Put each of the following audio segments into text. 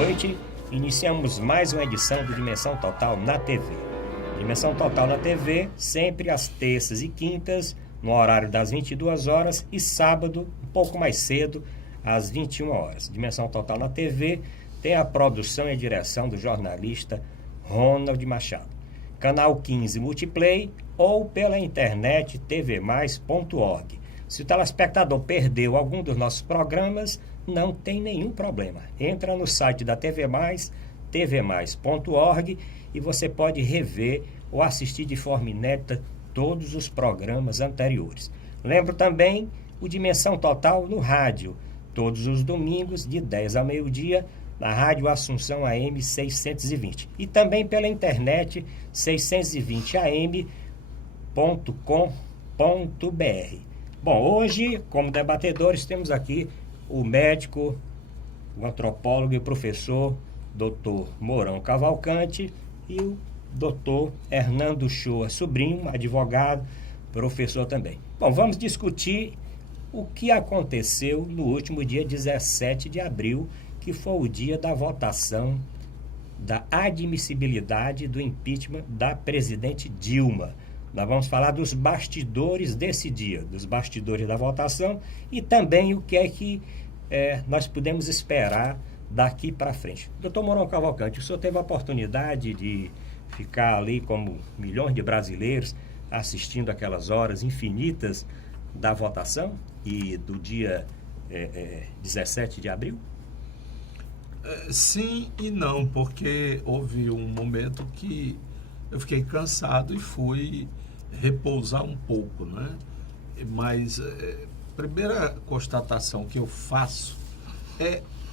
noite, iniciamos mais uma edição do Dimensão Total na TV. Dimensão Total na TV, sempre às terças e quintas, no horário das 22 horas, e sábado, um pouco mais cedo, às 21 horas. Dimensão Total na TV tem a produção e a direção do jornalista Ronald Machado. Canal 15 Multiplay ou pela internet tvmais.org. Se o telespectador perdeu algum dos nossos programas, não tem nenhum problema. Entra no site da TV Mais, tvmais.org, e você pode rever ou assistir de forma inédita todos os programas anteriores. Lembro também o Dimensão Total no rádio, todos os domingos de 10 ao meio-dia, na Rádio Assunção AM 620. E também pela internet 620am.com.br. Bom, hoje, como debatedores, temos aqui o médico, o antropólogo e professor Dr. Mourão Cavalcante e o Dr. Hernando Shoa Sobrinho, advogado, professor também. Bom, vamos discutir o que aconteceu no último dia 17 de abril, que foi o dia da votação da admissibilidade do impeachment da presidente Dilma. Nós vamos falar dos bastidores desse dia, dos bastidores da votação e também o que é que nós podemos esperar daqui para frente. Doutor Mourão Cavalcante, o senhor teve a oportunidade de ficar ali como milhões de brasileiros assistindo aquelas horas infinitas da votação e do dia 17 de abril? Sim e não, porque houve um momento que eu fiquei cansado e fui repousar um pouco, né? Mas primeira constatação que eu faço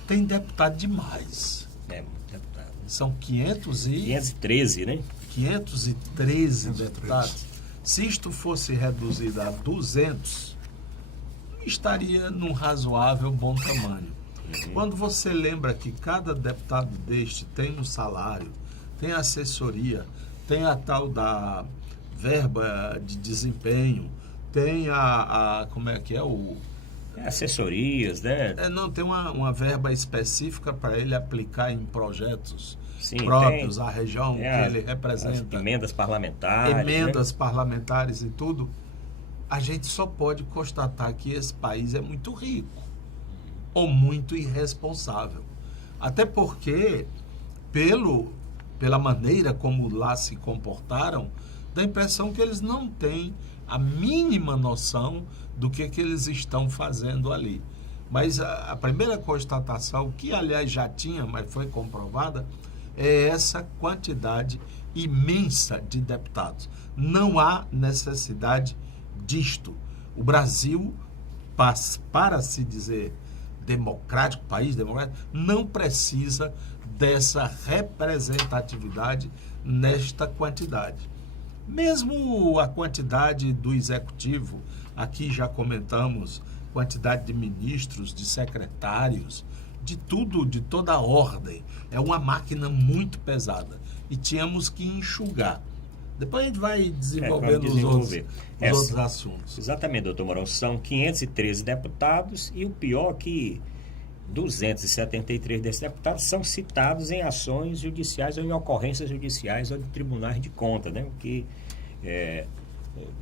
tem deputado demais. Muito deputado. São 513, né? 513 deputados. Se isto fosse reduzido a 200, estaria num razoável bom tamanho. Quando você lembra que cada deputado deste tem um salário, tem assessoria, tem a tal da verba de desempenho, tem como é que é o... assessorias, né? Não, tem uma verba específica para ele aplicar em projetos Sim, próprios à região que ele representa. Emendas parlamentares. Emendas parlamentares e tudo. A gente só pode constatar que esse país é muito rico ou muito irresponsável. Até porque, pela maneira como lá se comportaram, dá a impressão que eles não têm a mínima noção do que eles estão fazendo ali. Mas a primeira constatação, que aliás já tinha, mas foi comprovada, é essa quantidade imensa de deputados. Não há necessidade disto. O Brasil, para se dizer democrático, país democrático, não precisa dessa representatividade nesta quantidade. Mesmo a quantidade do executivo, aqui já comentamos, quantidade de ministros, de secretários, de tudo, de toda a ordem. É uma máquina muito pesada e tínhamos que enxugar. Depois a gente vai desenvolvendo os outros assuntos. Exatamente, doutor Mourão. São 513 deputados e o pior que 273 desses deputados são citados em ações judiciais ou em ocorrências judiciais ou de tribunais de contas, né? O que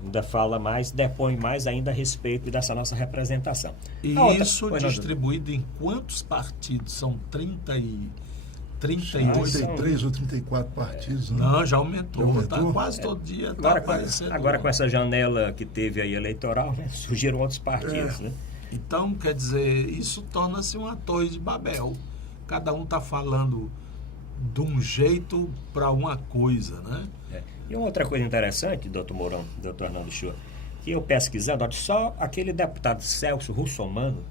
ainda fala mais, depõe mais ainda a respeito dessa nossa representação. E isso distribuído em quantos partidos? São 33 ou 34 partidos. Né? Não, já aumentou. Tá quase todo dia está aparecendo. Agora com essa janela que teve aí eleitoral, né, surgiram outros partidos. Né? Então, quer dizer, isso torna-se uma torre de Babel. Cada um está falando de um jeito para uma coisa, né? E uma outra coisa interessante, doutor Mourão, doutor Hernando Shoa, que eu pesquisando, olha, só aquele deputado Celso Russomano,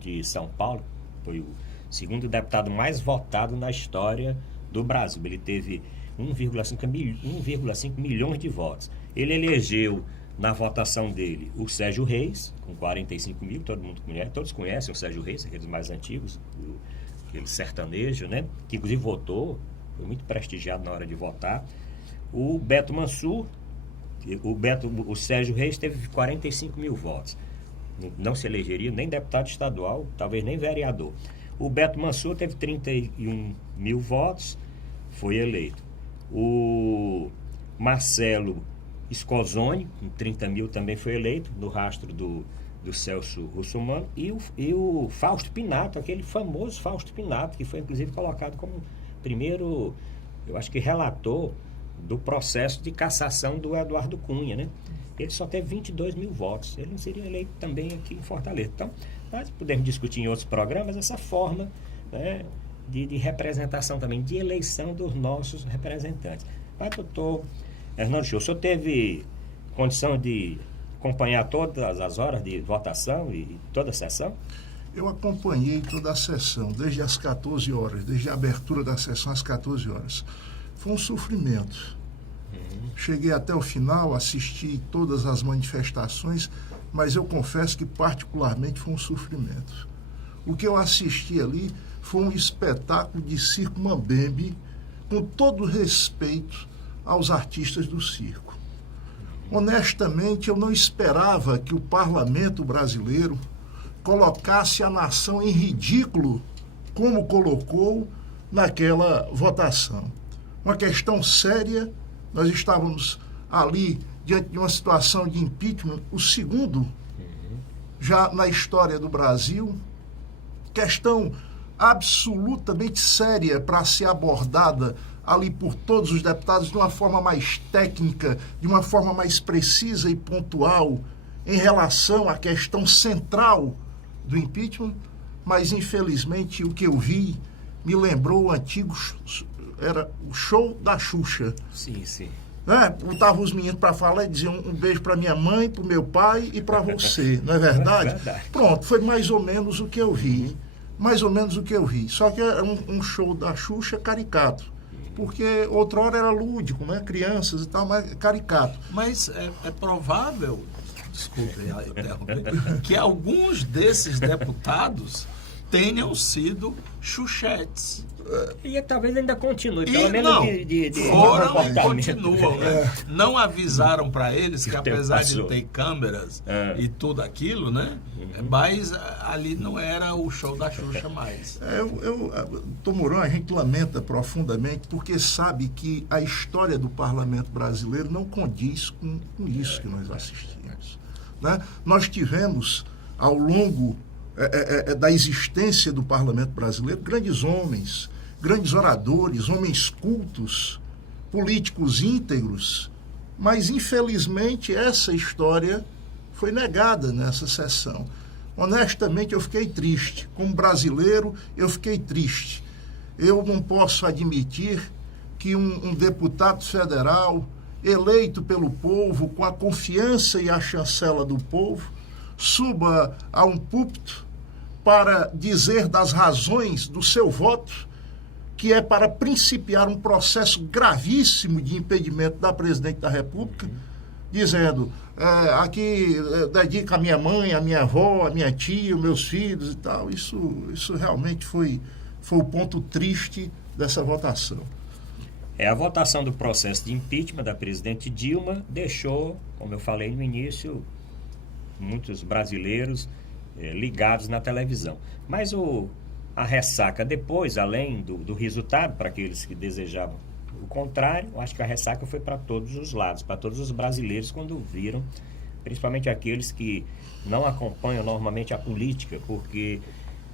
de São Paulo, foi o segundo deputado mais votado na história do Brasil. Ele teve 1,5 milhões de votos. Ele elegeu, na votação dele, o Sérgio Reis, com 45 mil, todo mundo conhece, todos conhecem o Sérgio Reis, aqueles mais antigos, aquele sertanejo, né? Que inclusive votou, foi muito prestigiado na hora de votar. O Beto Mansur, o Sérgio Reis teve 45 mil votos. Não se elegeria nem deputado estadual, talvez nem vereador. O Beto Mansur teve 31 mil votos, foi eleito. O Marcelo Scozoni, com 30 mil, também foi eleito, no rastro do Celso Russomano. E o Fausto Pinato, aquele famoso Fausto Pinato, que foi inclusive colocado como primeiro, eu acho que relator do processo de cassação do Eduardo Cunha, né? Ele só teve 22 mil votos. Ele não seria eleito também aqui em Fortaleza. Então, nós podemos discutir em outros programas essa forma, né, de representação também, de eleição dos nossos representantes. Mas, doutor Hernando Show, o senhor teve condição de acompanhar todas as horas de votação e toda a sessão? Eu acompanhei toda a sessão, desde as 14 horas, desde a abertura da sessão às 14 horas. Foi um sofrimento. Cheguei até o final, assisti todas as manifestações, mas eu confesso que particularmente foi um sofrimento. O que eu assisti ali foi um espetáculo de circo mambembe, com todo respeito aos artistas do circo. Honestamente, eu não esperava que o parlamento brasileiro colocasse a nação em ridículo, como colocou naquela votação. Uma questão séria. Nós estávamos ali diante de uma situação de impeachment, o segundo já na história do Brasil. Questão absolutamente séria para ser abordada ali por todos os deputados de uma forma mais técnica, de uma forma mais precisa e pontual em relação à questão central do impeachment. Mas, infelizmente, o que eu vi me lembrou o antigo... Era o show da Xuxa. Sim, sim. Botavam os meninos para falar e diziam um beijo para minha mãe, para o meu pai e para você, não é verdade? É verdade. Pronto, foi mais ou menos o que eu vi. Mais ou menos o que eu vi. Só que é um show da Xuxa caricato. Porque outrora era lúdico, né? Crianças e tal, mas caricato. Mas é provável, desculpe interromper, que alguns desses deputados tenham sido xuxetes. E talvez ainda continue, pelo E menos não, de foram e comportamento. continuam, né? Não avisaram para eles que O tempo apesar de passou. ter câmeras e tudo aquilo, né? Mas ali não era o show da Xuxa mais. Doutor Mourão, a gente lamenta profundamente porque sabe que a história do parlamento brasileiro não condiz com isso que nós assistimos. Né? Nós tivemos, ao longo da existência do parlamento brasileiro, grandes homens, grandes oradores, homens cultos, políticos íntegros, mas infelizmente essa história foi negada nessa sessão. Honestamente, eu fiquei triste. Como brasileiro, eu fiquei triste. Eu não posso admitir que um deputado federal, eleito pelo povo, com a confiança e a chancela do povo, suba a um púlpito para dizer das razões do seu voto, que é para principiar um processo gravíssimo de impedimento da presidente da República, dizendo, aqui dedico a minha mãe, a minha avó, a minha tia, os meus filhos e tal. Isso realmente foi o ponto triste dessa votação. A votação do processo de impeachment da presidente Dilma deixou, como eu falei no início, muitos brasileiros ligados na televisão. Mas a ressaca depois, além do resultado, para aqueles que desejavam o contrário, eu acho que a ressaca foi para todos os lados, para todos os brasileiros quando viram, principalmente aqueles que não acompanham normalmente a política, porque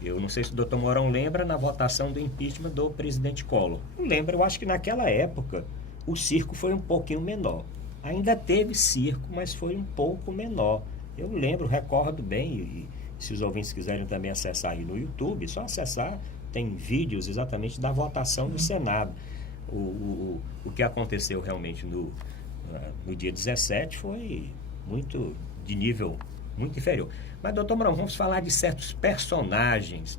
eu não sei se o doutor Mourão lembra na votação do impeachment do presidente Collor. Lembra, eu acho que naquela época o circo foi um pouquinho menor. Ainda teve circo, mas foi um pouco menor. Eu lembro, recordo bem, e se os ouvintes quiserem também acessar aí no YouTube, é só acessar, tem vídeos exatamente da votação do Senado. O que aconteceu realmente no dia 17 foi muito de nível muito inferior. Mas, doutor Mourão, vamos falar de certos personagens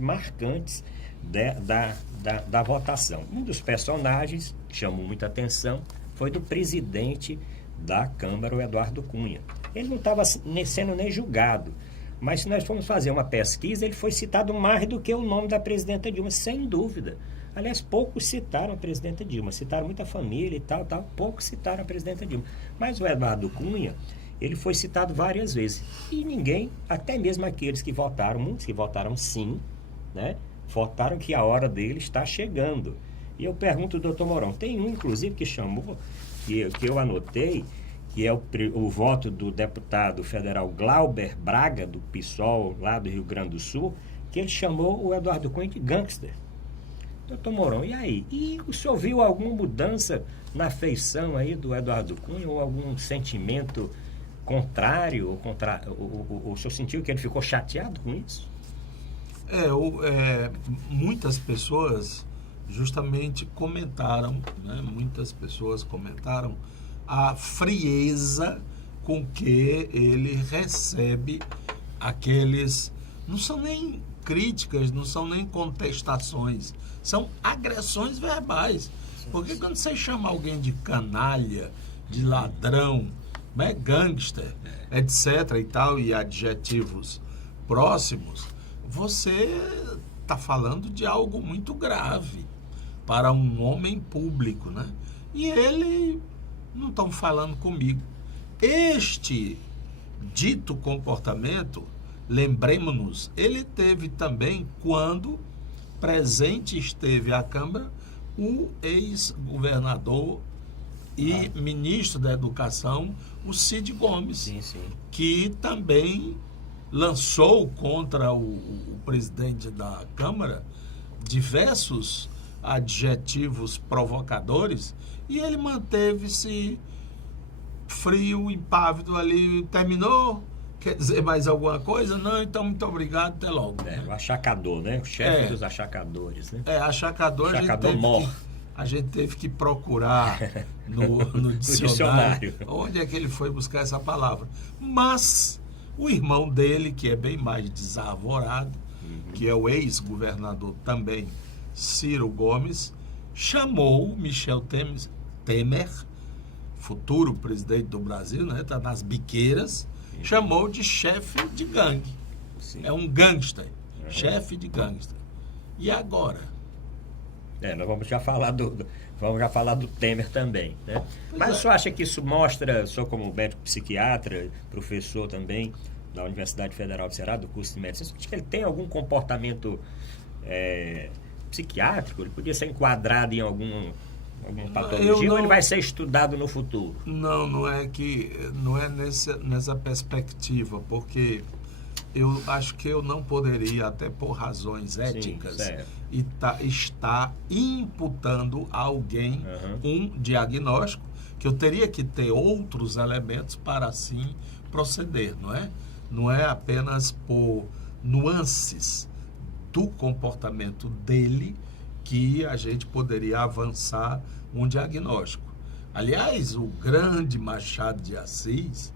marcantes da votação. Um dos personagens que chamou muita atenção foi do presidente da Câmara, o Eduardo Cunha. Ele não estava sendo nem julgado, mas se nós formos fazer uma pesquisa, ele foi citado mais do que o nome da presidenta Dilma, sem dúvida. Aliás, poucos citaram a presidenta Dilma, citaram muita família e tal, poucos citaram a presidenta Dilma. Mas o Eduardo Cunha, ele foi citado várias vezes. E ninguém, até mesmo aqueles que votaram, muitos que votaram sim, né, votaram que a hora dele está chegando. E eu pergunto, doutor Mourão, tem um, inclusive, que chamou, que eu anotei, que é o voto do deputado federal Glauber Braga, do PSOL, lá do Rio Grande do Sul, que ele chamou o Eduardo Cunha de gangster. Doutor Mourão, e aí? E o senhor viu alguma mudança na feição aí do Eduardo Cunha, ou algum sentimento contrário, o senhor sentiu que ele ficou chateado com isso? Muitas pessoas justamente comentaram, né? Muitas pessoas comentaram a frieza com que ele recebe aqueles... Não são nem críticas, não são nem contestações, são agressões verbais. Porque quando você chama alguém de canalha, de ladrão, né, gangster, etc. e tal, e adjetivos próximos, você está falando de algo muito grave para um homem público, né? E ele não estão falando comigo. Este dito comportamento, lembremos-nos, ele teve também quando presente esteve à Câmara o ex-governador e ministro da Educação, o Cid Gomes, Sim. que também lançou contra o presidente da Câmara diversos adjetivos provocadores, e ele manteve-se frio, impávido ali. Terminou? Quer dizer mais alguma coisa? Não, então muito obrigado, até logo. O achacador, né? O chefe dos achacadores, né? Achacador, a gente teve que procurar no dicionário onde é que ele foi buscar essa palavra. Mas o irmão dele, que é bem mais desarvorado, que é o ex-governador também, Ciro Gomes, chamou Michel Temer, futuro presidente do Brasil, né? Está nas biqueiras, chamou de chefe de gangue. Sim. É um gangster, chefe de gangster. E agora? Nós vamos já falar do Temer também, né? Mas o senhor acha que isso mostra, o senhor como médico psiquiatra, professor também da Universidade Federal do Ceará, do curso de medicina, acha que ele tem algum comportamento psiquiátrico? Ele podia ser enquadrado em alguma patologia, ou ele vai ser estudado no futuro? Não é nessa perspectiva, porque eu acho que eu não poderia, até por razões éticas, estar imputando a alguém um diagnóstico, que eu teria que ter outros elementos para assim proceder, não é? Não é apenas por nuances do comportamento dele que a gente poderia avançar um diagnóstico. Aliás, o grande Machado de Assis,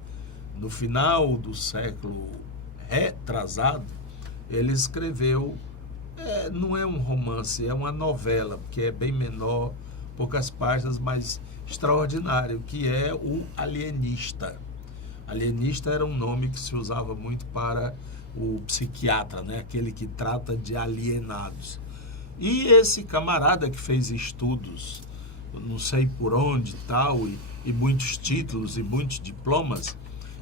no final do século retrasado, ele escreveu, não é um romance, é uma novela, porque é bem menor, poucas páginas, mas extraordinário, que é o Alienista. Alienista era um nome que se usava muito para o psiquiatra, né? Aquele que trata de alienados. E esse camarada que fez estudos, não sei por onde tal, e muitos títulos e muitos diplomas,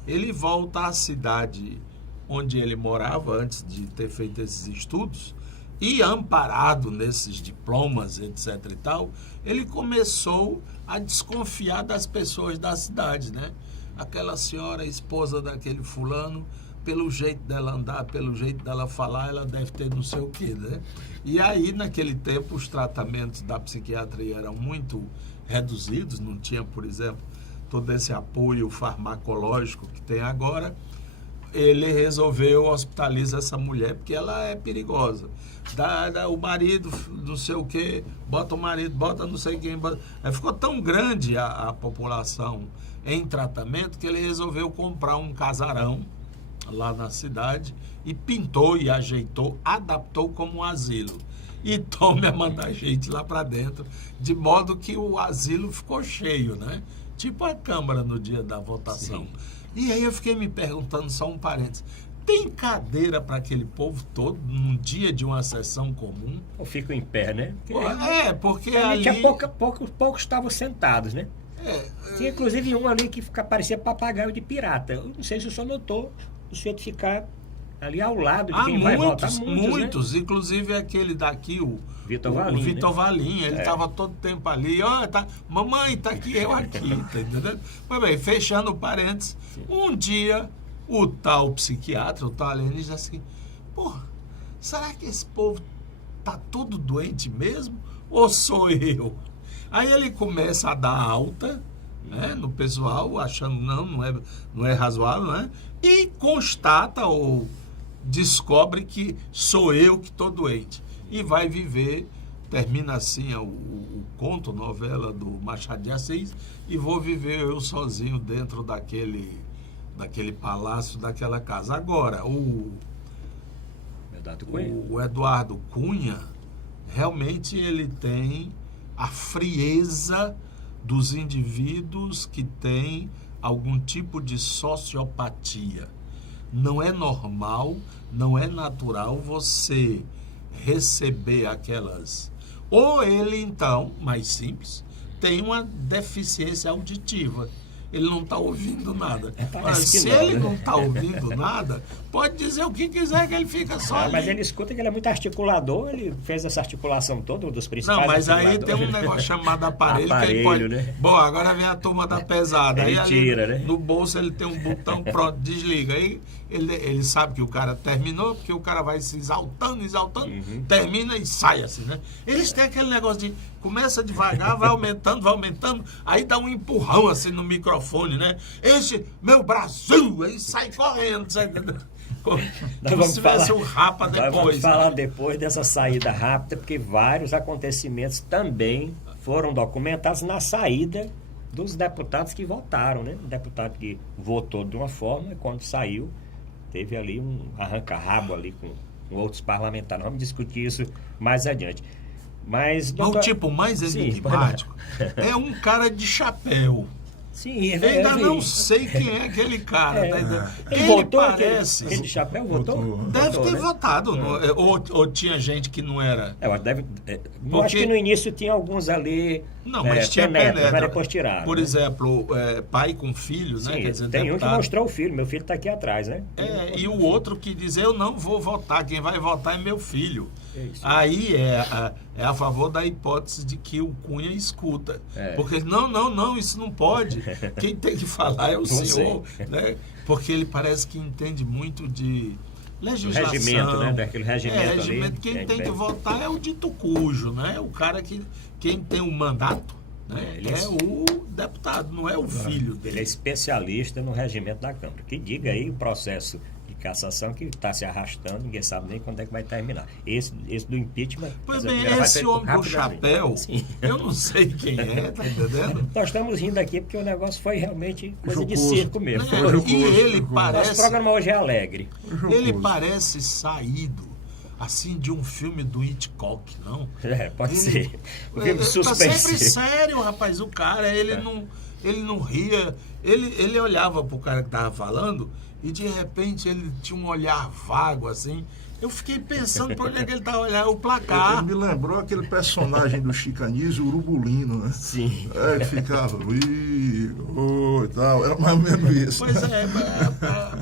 ele volta à cidade onde ele morava antes de ter feito esses estudos, e amparado nesses diplomas, etc. e tal, ele começou a desconfiar das pessoas da cidade, né? Aquela senhora, esposa daquele fulano, pelo jeito dela andar, pelo jeito dela falar, ela deve ter não sei o quê, né? E aí, naquele tempo, os tratamentos da psiquiatria eram muito reduzidos, não tinha, por exemplo, todo esse apoio farmacológico que tem agora. Ele resolveu hospitalizar essa mulher, porque ela é perigosa. Dá o marido, não sei o quê, bota o marido, bota não sei quem. Aí ficou tão grande a população em tratamento que ele resolveu comprar um casarão lá na cidade e pintou e ajeitou, adaptou como um asilo. E tome a mandar gente lá para dentro, de modo que o asilo ficou cheio, né? Tipo a Câmara no dia da votação. Sim. E aí eu fiquei me perguntando, só um parênteses, tem cadeira para aquele povo todo num dia de uma sessão comum? Ou ficam em pé, né? Porque ali... poucos estavam sentados, né? Tinha inclusive um ali que parecia papagaio de pirata. Eu não sei se o senhor notou o sujeito ficar ali ao lado de quem vai votar. Muitos, né? Inclusive aquele daqui, o Vitor Valim. O Vitor né? Valim, ele estava todo tempo ali, mamãe, tá aqui, eu aqui, tá entendendo? Mas bem, fechando parênteses, um dia o tal psiquiatra, o tal Alene, diz assim, porra, será que esse povo tá todo doente mesmo? Ou sou eu? Aí ele começa a dar alta, né, no pessoal, achando não é razoável, né? E constata ou descobre que sou eu que estou doente. E vai viver, termina assim o conto, novela do Machado de Assis, e vou viver eu sozinho dentro daquele palácio, daquela casa. Agora, o Eduardo Cunha, realmente ele tem a frieza dos indivíduos que têm algum tipo de sociopatia. Não é normal, não é natural você receber aquelas... Ou ele, então, mais simples, tem uma deficiência auditiva. Ele não está ouvindo nada. Mas se ele não está ouvindo nada, pode dizer o que quiser que ele fica só ali. Mas ele escuta que ele é muito articulador, ele fez essa articulação toda dos principais. Não, mas aí tem um negócio chamado aparelho que ele pode... né? Bom, agora vem a turma da pesada. Ele aí tira, ali, né? no bolso ele tem um botão, pronto, desliga. Aí ele sabe que o cara terminou, porque o cara vai se exaltando, termina e sai assim, né? Eles têm aquele negócio de começa devagar, vai aumentando, aí dá um empurrão assim no microfone, né? Este, meu Brasil, aí sai correndo, sai entendendo? Como se tivesse um rapa depois. Nós vamos falar depois dessa saída rápida, porque vários acontecimentos também foram documentados na saída dos deputados que votaram, né? O deputado que votou de uma forma e quando saiu, teve ali um arranca-rabo ali com outros parlamentares. Vamos discutir isso mais adiante. Mas o tipo mais enigmático é um cara de chapéu. Sim, eu ainda não sei quem é aquele cara. Ele votou, parece. Aquele de chapéu votou? Deve ter né? votado. Ou tinha gente que não era. Eu acho que no início tinha alguns ali. Não, mas tinha penetra. Mas depois tiraram. Por exemplo, pai com filho, sim, né? Quer dizer, tem deputado. Um que mostrou o filho. Meu filho está aqui atrás, né? E o outro que diz, eu não vou votar. Quem vai votar é meu filho. Aí é a favor da hipótese de que o Cunha escuta. Porque não, isso não pode. Quem tem que falar é o senhor, né? Porque ele parece que entende muito de legislação. Regimento, né? Daquele regimento ali. Quem tem que votar é o dito cujo, né? O cara quem tem o mandato, né? É o deputado, não é o filho dele. Ele é especialista no regimento da Câmara. Que diga aí o processo de cassação que está se arrastando, ninguém sabe nem quando é que vai terminar. Esse do impeachment... Pois bem, esse homem com chapéu, eu não sei quem é, tá entendendo? Nós estamos rindo aqui porque o negócio foi realmente coisa de circo mesmo. E ele parece... Nosso programa hoje é alegre. Ele parece saído, assim, de um filme do Hitchcock, não? Pode ser. Um filme suspense. Tá sempre sério, rapaz, o cara, ele não ria, ele olhava pro cara que tava falando... E de repente ele tinha um olhar vago, assim. Eu fiquei pensando para onde é que ele estava olhando, o placar. Ele me lembrou aquele personagem do Chicanísio, o Urubulino, né? Sim. Que ficava, e tal, era mais ou menos isso. Pois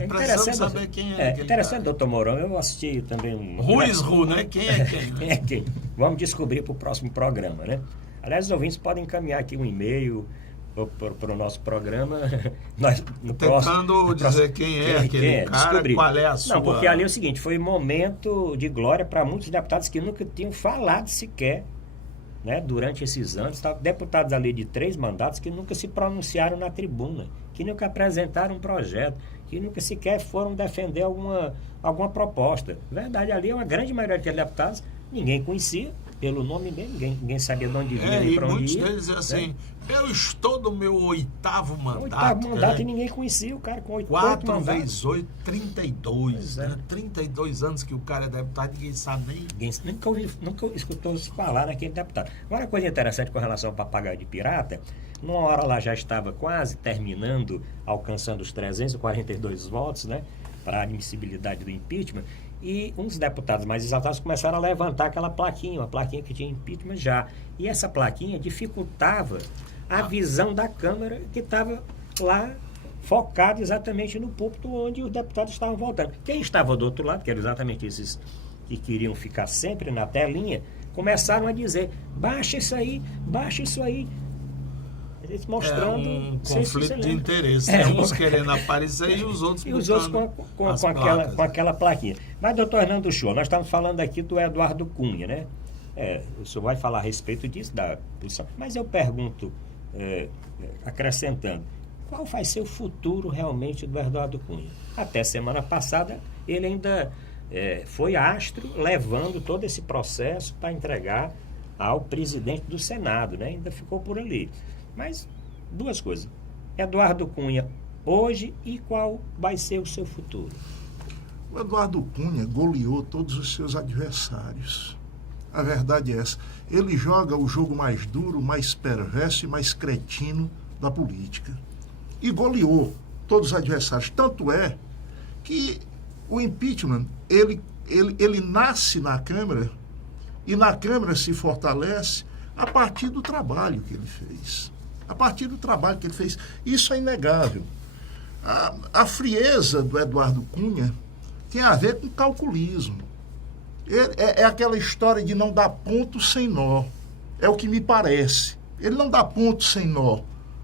precisamos saber quem é. Interessante, doutor Mourão, eu assisti também um... Ru, né? Quem é quem? Né? Quem é quem? Vamos descobrir para o próximo programa, né? Aliás, os ouvintes podem encaminhar aqui um e-mail para o nosso programa. Tentando dizer quem é aquele cara, descobrir. Qual é a sua... Não, porque ali é o seguinte, foi um momento de glória para muitos deputados que nunca tinham falado sequer, né, durante esses anos. Deputados ali de 3 mandatos que nunca se pronunciaram na tribuna, que nunca apresentaram um projeto, que nunca sequer foram defender alguma proposta. Na verdade, ali é uma grande maioria de deputados, ninguém conhecia pelo nome dele, ninguém sabia de onde vinha e para onde ia. Muitos deles dizem assim, eu estou no meu 8º mandato. 8º mandato e ninguém conhecia o cara com 8 mandatos. 4 vezes 8, 32. Né? 32 anos que o cara é deputado, ninguém sabe nem... Nunca escutou se falar naquele deputado. Agora, coisa interessante com relação ao papagaio de pirata, numa hora lá já estava quase terminando, alcançando os 342 votos, né, para a admissibilidade do impeachment, E uns deputados mais exaltados começaram a levantar aquela plaquinha, uma plaquinha que tinha impeachment já. E essa plaquinha dificultava a visão da Câmara, que estava lá focada exatamente no púlpito onde os deputados estavam votando. Quem estava do outro lado, que eram exatamente esses que queriam ficar sempre na telinha, começaram a dizer, baixa isso aí, eles mostrando... É um não sei se conflito você de lembra. interesse, né? Uns querendo aparecer e os outros com aquela plaquinha. Mas, doutor Hernando Shoa, nós estamos falando aqui do Eduardo Cunha, né? O senhor vai falar a respeito disso, da posição, mas eu pergunto, acrescentando, qual vai ser o futuro realmente do Eduardo Cunha? Até semana passada, ele ainda foi astro, levando todo esse processo para entregar ao presidente do Senado, né? Ainda ficou por ali. Mas, duas coisas. Eduardo Cunha hoje e qual vai ser o seu futuro? O Eduardo Cunha goleou todos os seus adversários. A verdade é essa. Ele joga o jogo mais duro, mais perverso e mais cretino da política. E goleou todos os adversários. Tanto é que o impeachment, ele nasce na Câmara e na Câmara se fortalece a partir do trabalho que ele fez. A partir do trabalho que ele fez. Isso é inegável. A frieza do Eduardo Cunha tem a ver com calculismo. É aquela história de não dar ponto sem nó. É o que me parece. Ele não dá ponto sem nó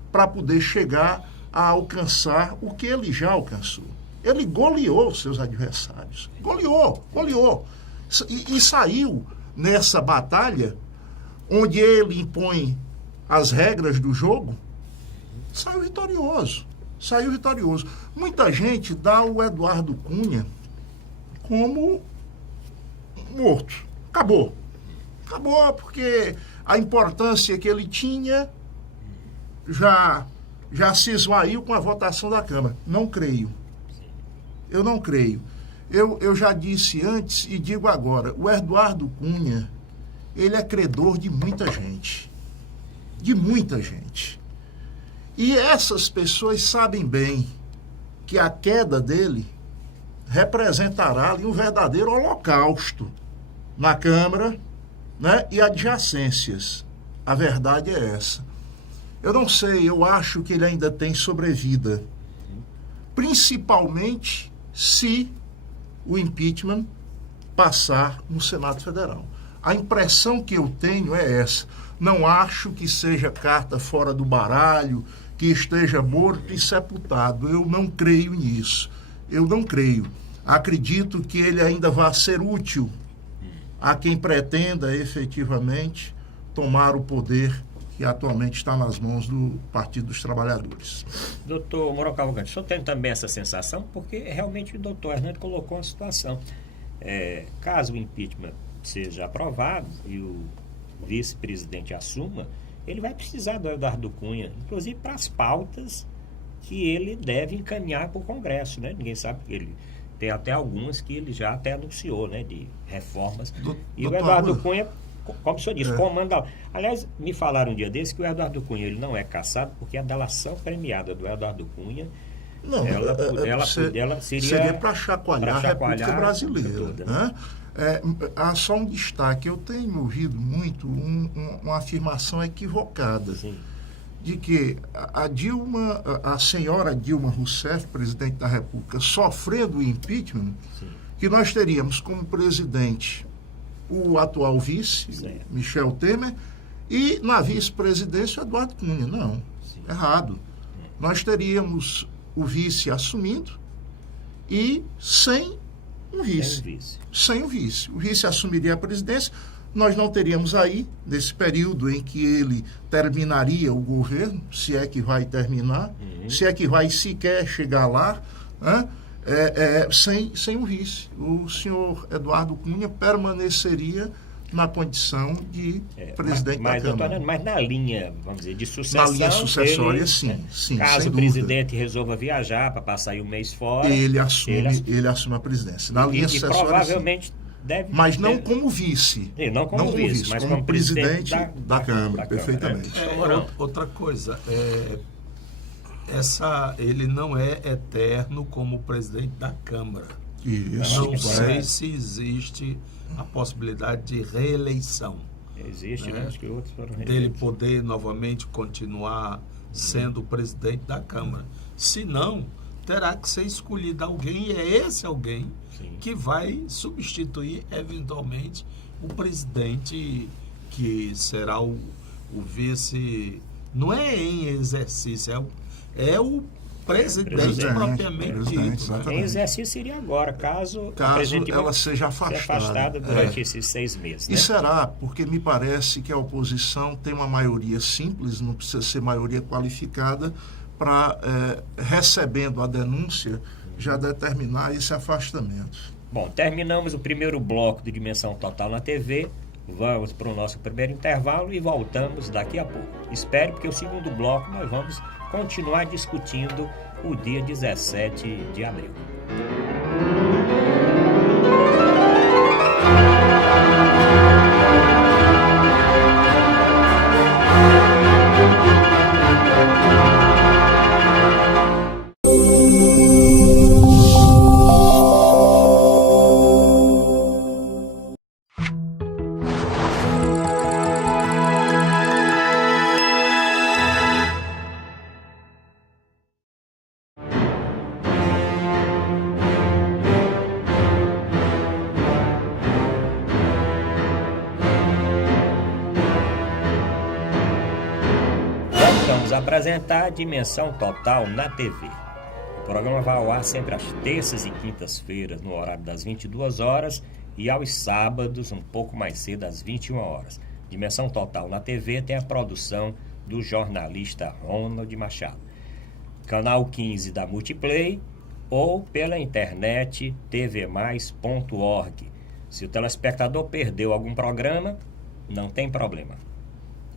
para poder chegar a alcançar o que ele já alcançou. Ele goleou seus adversários. Goleou. E saiu nessa batalha onde ele impõe as regras do jogo, saiu vitorioso. Muita gente dá o Eduardo Cunha como morto. Acabou porque a importância que ele tinha já se esvaiu com a votação da Câmara. Não creio. Eu não creio. Eu já disse antes e digo agora, o Eduardo Cunha, ele é credor de muita gente. E essas pessoas sabem bem que a queda dele representará ali um verdadeiro holocausto na Câmara, né, e adjacências. A verdade é essa. Eu não sei, eu acho que ele ainda tem sobrevida. Principalmente se o impeachment passar no Senado Federal. A impressão que eu tenho é essa. Não acho que seja carta fora do baralho, que esteja morto e sepultado. Eu não creio nisso. Eu não creio. Acredito que ele ainda vai ser útil a quem pretenda efetivamente tomar o poder que atualmente está nas mãos do Partido dos Trabalhadores. Doutor Mourão Cavalcante, o senhor tem também essa sensação? Porque realmente o doutor Hernando colocou uma situação. Caso o impeachment seja aprovado e o vice-presidente assuma, ele vai precisar do Eduardo Cunha, inclusive para as pautas que ele deve encaminhar para o Congresso, né? Ninguém sabe que ele tem até algumas que ele já até anunciou, né? De reformas. E o Eduardo Cunha, como o senhor disse, comanda. Aliás, me falaram um dia desse que o Eduardo Cunha ele não é cassado porque a delação premiada do Eduardo Cunha não, ela seria para chacoalhar a República Brasileira. Toda, né? Há só um destaque. Eu tenho ouvido muito uma afirmação equivocada. Sim. De que a senhora Dilma Rousseff, presidente da República, sofrendo o impeachment, sim, que nós teríamos como presidente o atual vice, certo, Michel Temer, e na vice-presidência o Eduardo Cunha. Não, sim, errado. Nós teríamos o vice assumindo e sem um vice. Sem o vice. O vice assumiria a presidência. Nós não teríamos aí, nesse período em que ele terminaria o governo, se é que vai terminar, se é que vai sequer chegar lá, né, sem o vice. O senhor Eduardo Cunha permaneceria na condição de presidente da Câmara. Doutor, mas na linha, vamos dizer, de sucessão... Na linha sucessória, sim, caso o presidente resolva viajar para passar aí um mês fora... Ele assume a presidência. Na linha sucessória, provavelmente... sim. Mas não como vice. Não como vice, mas como presidente da Câmara, perfeitamente. Outra coisa, ele não é eterno como presidente da Câmara. Isso, Não sei se existe a possibilidade de reeleição. Existe, né? Acho que outros foram Dele reeleitos. poder novamente continuar sendo o presidente da Câmara. Se não, terá que ser escolhido alguém, e é esse alguém Sim. que vai substituir eventualmente o presidente, que será o vice. Não é em exercício, é o presidente presidente, propriamente presidente, dito. Né? exatamente. Em exercício seria agora, caso a Caso presidente ela seja seja afastada. afastada durante esses 6 meses. Né? E será? Porque me parece que a oposição tem uma maioria simples, não precisa ser maioria qualificada, para, recebendo a denúncia, já determinar esse afastamento. Bom, terminamos o primeiro bloco de Dimensão Total na TV. Vamos para o nosso primeiro intervalo e voltamos daqui a pouco. Espere, porque o segundo bloco nós vamos continuar discutindo o dia 17 de abril. Vamos apresentar a Dimensão Total na TV. O programa vai ao ar sempre às terças e quintas-feiras, no horário das 22 horas, e aos sábados, um pouco mais cedo, às 21 horas. Dimensão Total na TV tem a produção do jornalista Ronald Machado. Canal 15 da Multiplay ou pela internet tvmais.org. Se o telespectador perdeu algum programa, não tem problema.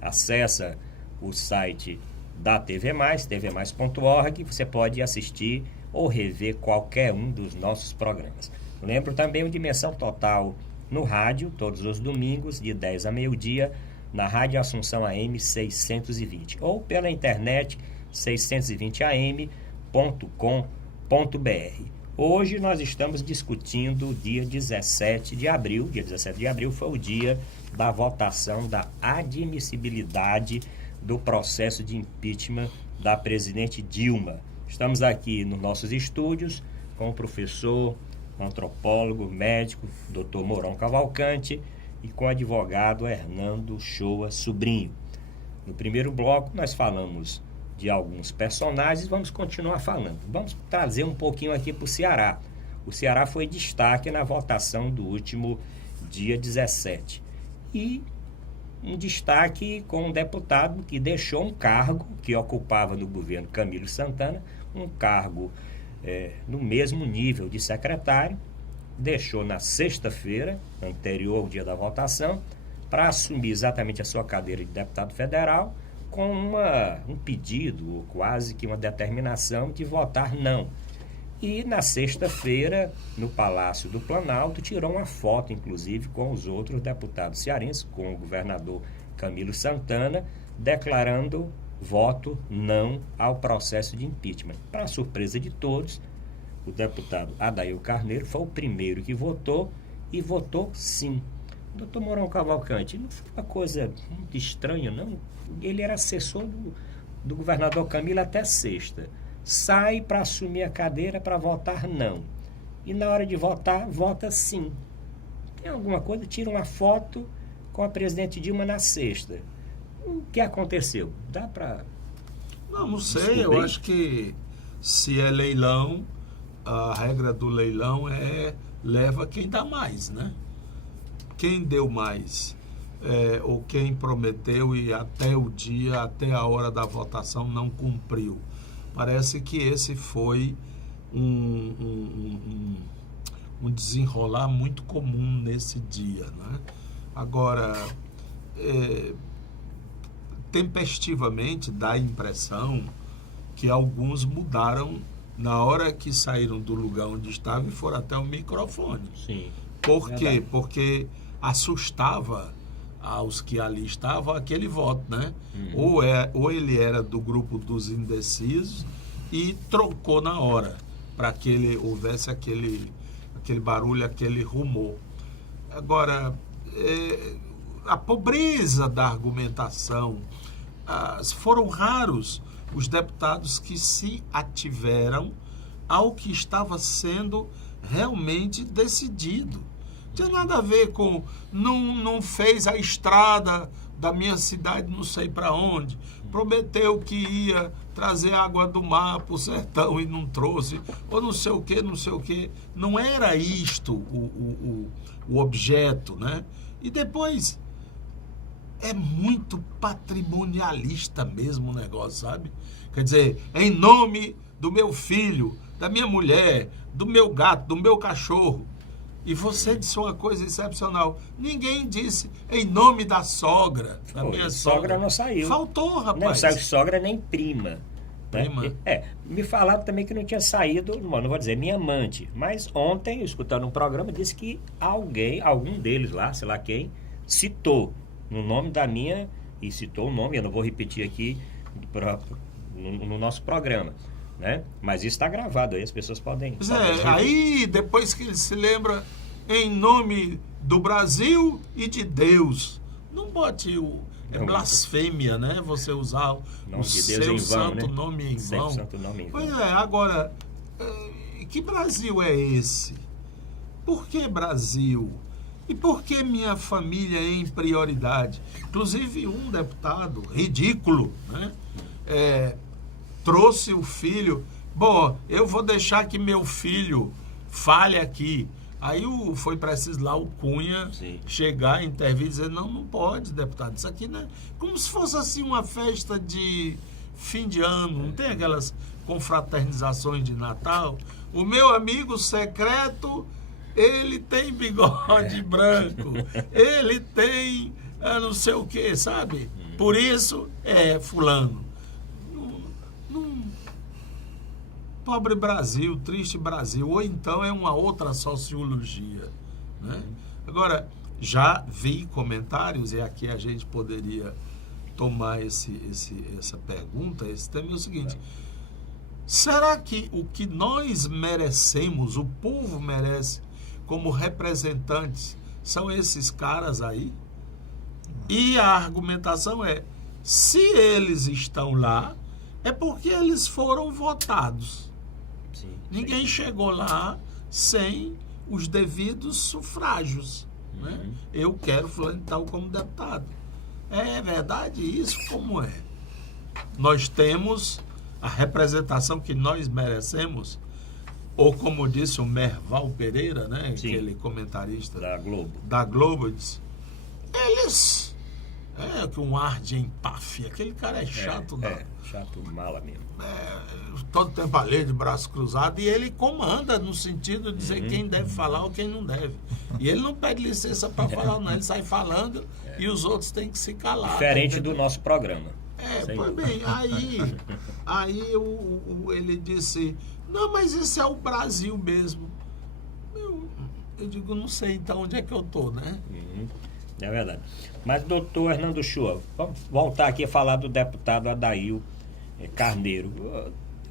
Acesse o site da TV Mais, tvmais.org, você pode assistir ou rever qualquer um dos nossos programas. Lembro também o Dimensão Total no rádio, todos os domingos, de 10 a meio-dia, na Rádio Assunção AM 620, ou pela internet 620am.com.br. Hoje nós estamos discutindo o dia 17 de abril. Dia 17 de abril foi o dia da votação da admissibilidade do processo de impeachment da presidente Dilma. Estamos aqui nos nossos estúdios com o professor, antropólogo, médico, Dr. Mourão Cavalcante, e com o advogado Hernando Shoa Sobrinho. No primeiro bloco nós falamos de alguns personagens, vamos continuar falando. Vamos trazer um pouquinho aqui para o Ceará. O Ceará foi destaque na votação do último dia 17. E um destaque com um deputado que deixou um cargo que ocupava no governo Camilo Santana, um cargo no mesmo nível de secretário, deixou na sexta-feira, anterior ao dia da votação, para assumir exatamente a sua cadeira de deputado federal, com um pedido, ou quase que uma determinação de votar não. E na sexta-feira, no Palácio do Planalto, tirou uma foto, inclusive, com os outros deputados cearenses, com o governador Camilo Santana, declarando voto não ao processo de impeachment. Para surpresa de todos, o deputado Adair Carneiro foi o primeiro que votou, e votou sim. Doutor Mourão Cavalcante, não foi uma coisa muito estranha, não? Ele era assessor do governador Camilo até sexta. Sai para assumir a cadeira para votar não. E na hora de votar, vota sim. Tem alguma coisa? Tira uma foto com a presidente Dilma na sexta. O que aconteceu? Dá para... Não sei, eu acho que se é leilão, a regra do leilão leva quem dá mais, né? Quem deu mais, ou quem prometeu e até o dia, até a hora da votação não cumpriu. Parece que esse foi um desenrolar muito comum nesse dia, né? Agora, tempestivamente dá a impressão que alguns mudaram na hora que saíram do lugar onde estavam e foram até o microfone. Sim. Por quê? Porque assustava aos que ali estavam aquele voto, né? Ou ele era do grupo dos indecisos e trocou na hora, para que houvesse aquele barulho, aquele rumor. Agora, a pobreza da argumentação, foram raros os deputados que se ativeram ao que estava sendo realmente decidido. Não tinha nada a ver com, não fez a estrada da minha cidade não sei para onde, prometeu que ia trazer água do mar para o sertão e não trouxe, ou não sei o que, não sei o que. Não era isto o objeto, né? E depois, é muito patrimonialista mesmo o negócio, sabe? Quer dizer, em nome do meu filho, da minha mulher, do meu gato, do meu cachorro. E você disse uma coisa excepcional. Ninguém disse em nome da sogra, da minha sogra. Não saiu. Faltou, rapaz. Não saiu sogra nem prima. Prima. Né? Me falaram também que não tinha saído, não vou dizer minha amante, mas ontem, escutando um programa, disse que algum deles lá, sei lá quem, citou no nome da minha, e citou o nome, eu não vou repetir aqui no nosso programa. Né? Mas isso está gravado aí, as pessoas podem... aí depois que ele se lembra em nome do Brasil e de Deus. Não bote blasfêmia, né? Você usar o seu santo nome em vão. Pois é, agora, que Brasil é esse? Por que Brasil? E por que minha família é em prioridade? Inclusive um deputado ridículo, né? Trouxe o filho, bom, eu vou deixar que meu filho fale aqui. Aí foi preciso lá o Cunha chegar, intervir e dizer, não pode, deputado, isso aqui não é... Como se fosse assim uma festa de fim de ano, não tem aquelas confraternizações de Natal? O meu amigo secreto, ele tem bigode branco, ele tem não sei o que, sabe? Por isso fulano. Pobre Brasil, triste Brasil, ou então é uma outra sociologia, né? Agora, já vi comentários, e aqui a gente poderia tomar essa pergunta, esse tema é o seguinte: será que o que nós merecemos, o povo merece, como representantes, são esses caras aí? E a argumentação se eles estão lá, é porque eles foram votados. Ninguém chegou lá sem os devidos sufrágios. Né? Eu quero fulano e tal como deputado. É verdade isso? Como é? Nós temos a representação que nós merecemos, ou como disse o Merval Pereira, né? Aquele comentarista da Globo disse, eles... com um ar de empáfia. Aquele cara é chato, chato, mala mesmo. Todo tempo ali de braço cruzado, e ele comanda no sentido de dizer quem deve falar ou quem não deve. E ele não pede licença para falar, não. Ele sai falando e os outros têm que se calar. Diferente do nosso programa. Pois bem, aí ele disse, não, mas esse é o Brasil mesmo. Eu digo, não sei então onde é que eu tô, né? É verdade. Mas, doutor Hernando Chua, vamos voltar aqui a falar do deputado Adail Carneiro.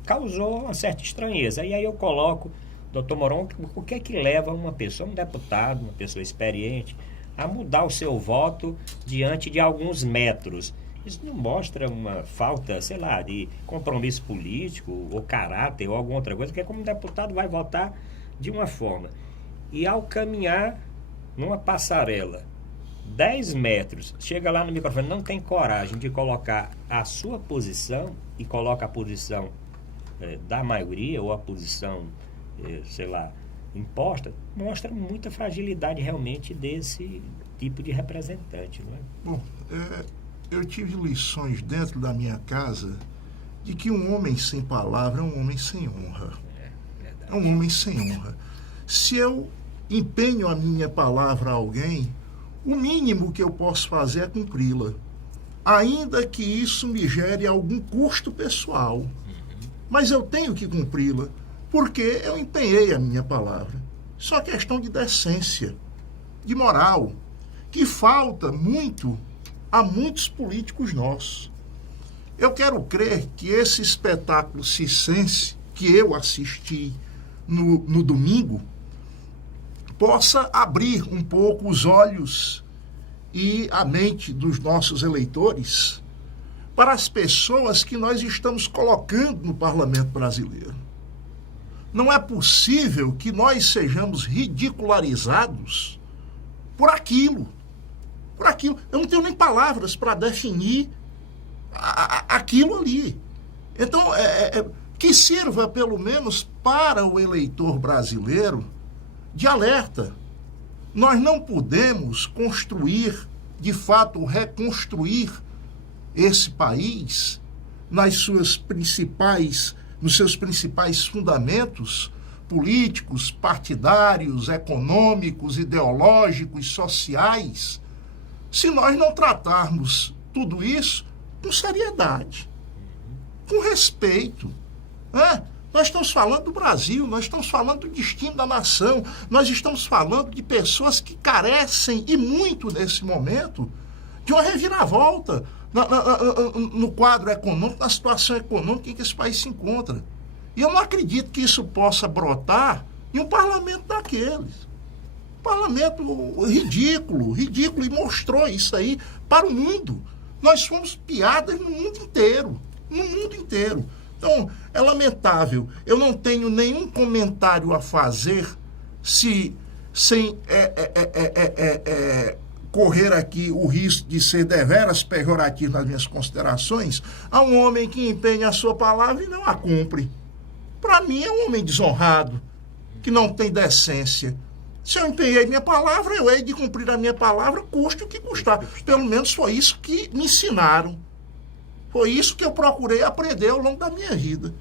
Causou uma certa estranheza. E aí eu coloco, doutor Mourão, o que é que leva uma pessoa, um deputado, uma pessoa experiente, a mudar o seu voto diante de alguns metros? Isso não mostra uma falta, sei lá, de compromisso político ou caráter ou alguma outra coisa, porque como deputado vai votar de uma forma. E ao caminhar numa passarela 10 metros, chega lá no microfone, não tem coragem de colocar a sua posição e coloca a posição da maioria ou a posição, sei lá, imposta, mostra muita fragilidade realmente desse tipo de representante, não é? Bom, eu tive lições dentro da minha casa de que um homem sem palavra é um homem sem honra. É um homem sem honra. Se eu empenho a minha palavra a alguém, o mínimo que eu posso fazer é cumpri-la, ainda que isso me gere algum custo pessoal. Mas eu tenho que cumpri-la, porque eu empenhei a minha palavra. Só questão de decência, de moral, que falta muito a muitos políticos nossos. Eu quero crer que esse espetáculo circense que eu assisti no domingo possa abrir um pouco os olhos e a mente dos nossos eleitores para as pessoas que nós estamos colocando no parlamento brasileiro. Não é possível que nós sejamos ridicularizados por aquilo. Por aquilo. Eu não tenho nem palavras para definir aquilo ali. Então, que sirva pelo menos para o eleitor brasileiro de alerta. Nós não podemos construir, de fato, reconstruir esse país nos seus principais fundamentos políticos, partidários, econômicos, ideológicos, sociais, se nós não tratarmos tudo isso com seriedade, com respeito. Nós estamos falando do Brasil, nós estamos falando do destino da nação, nós estamos falando de pessoas que carecem, e muito nesse momento, de uma reviravolta no quadro econômico, na situação econômica em que esse país se encontra. E eu não acredito que isso possa brotar em um parlamento daqueles. Parlamento ridículo, e mostrou isso aí para o mundo. Nós fomos piadas no mundo inteiro, Então, é lamentável. Eu não tenho nenhum comentário a fazer sem correr aqui o risco de ser deveras pejorativo nas minhas considerações a um homem que empenha a sua palavra e não a cumpre. Para mim, é um homem desonrado, que não tem decência. Se eu empenhei minha palavra, eu hei de cumprir a minha palavra, custe o que custar. Pelo menos foi isso que me ensinaram. Foi isso que eu procurei aprender ao longo da minha vida.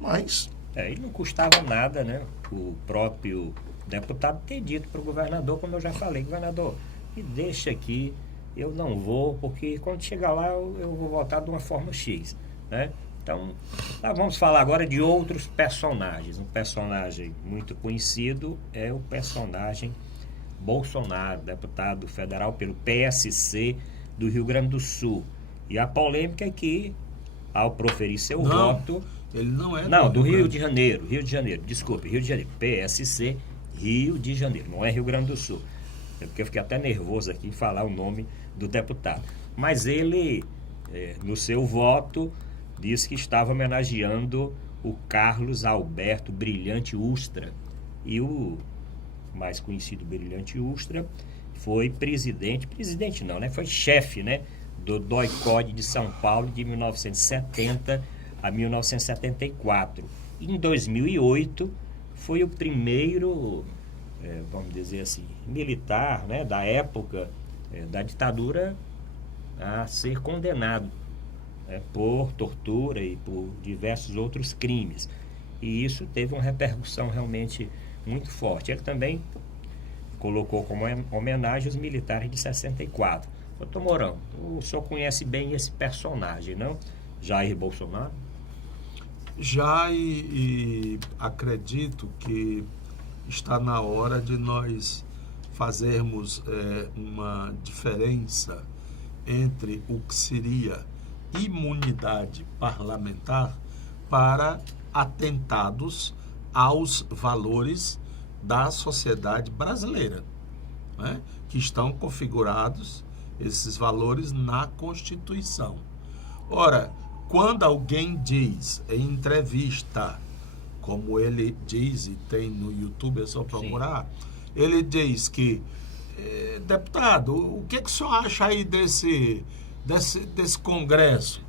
Mas... E não custava nada, né? O próprio deputado ter dito para o governador, como eu já falei, governador, me deixa aqui, eu não vou, porque quando chegar lá eu vou votar de uma forma X, né? Então, nós vamos falar agora de outros personagens. Um personagem muito conhecido é o personagem Bolsonaro, deputado federal pelo PSC do Rio Grande do Sul. E a polêmica é que, ao proferir seu voto... Ele não é... Não, do Rio de Janeiro, desculpe, Rio de Janeiro, PSC, Rio de Janeiro, não é Rio Grande do Sul. É porque eu fiquei até nervoso aqui em falar o nome do deputado. Mas ele, no seu voto, disse que estava homenageando o Carlos Alberto Brilhante Ustra. E o mais conhecido Brilhante Ustra foi presidente não, né? Foi chefe, né? Do DOI-CODE de São Paulo de 1970 a 1974. Em 2008, foi o primeiro, vamos dizer assim, militar, né, da época da ditadura a ser condenado por tortura e por diversos outros crimes. E isso teve uma repercussão realmente muito forte. Ele também colocou como homenagem os militares de 64. Doutor Mourão, o senhor conhece bem esse personagem, não? Jair Bolsonaro? Já e acredito que está na hora de nós fazermos uma diferença entre o que seria imunidade parlamentar para atentados aos valores da sociedade brasileira, né? Que estão configurados esses valores na Constituição. Ora, quando alguém diz em entrevista, como ele diz, e tem no YouTube, é só procurar, sim, ele diz que, deputado, o que o senhor acha aí desse Congresso?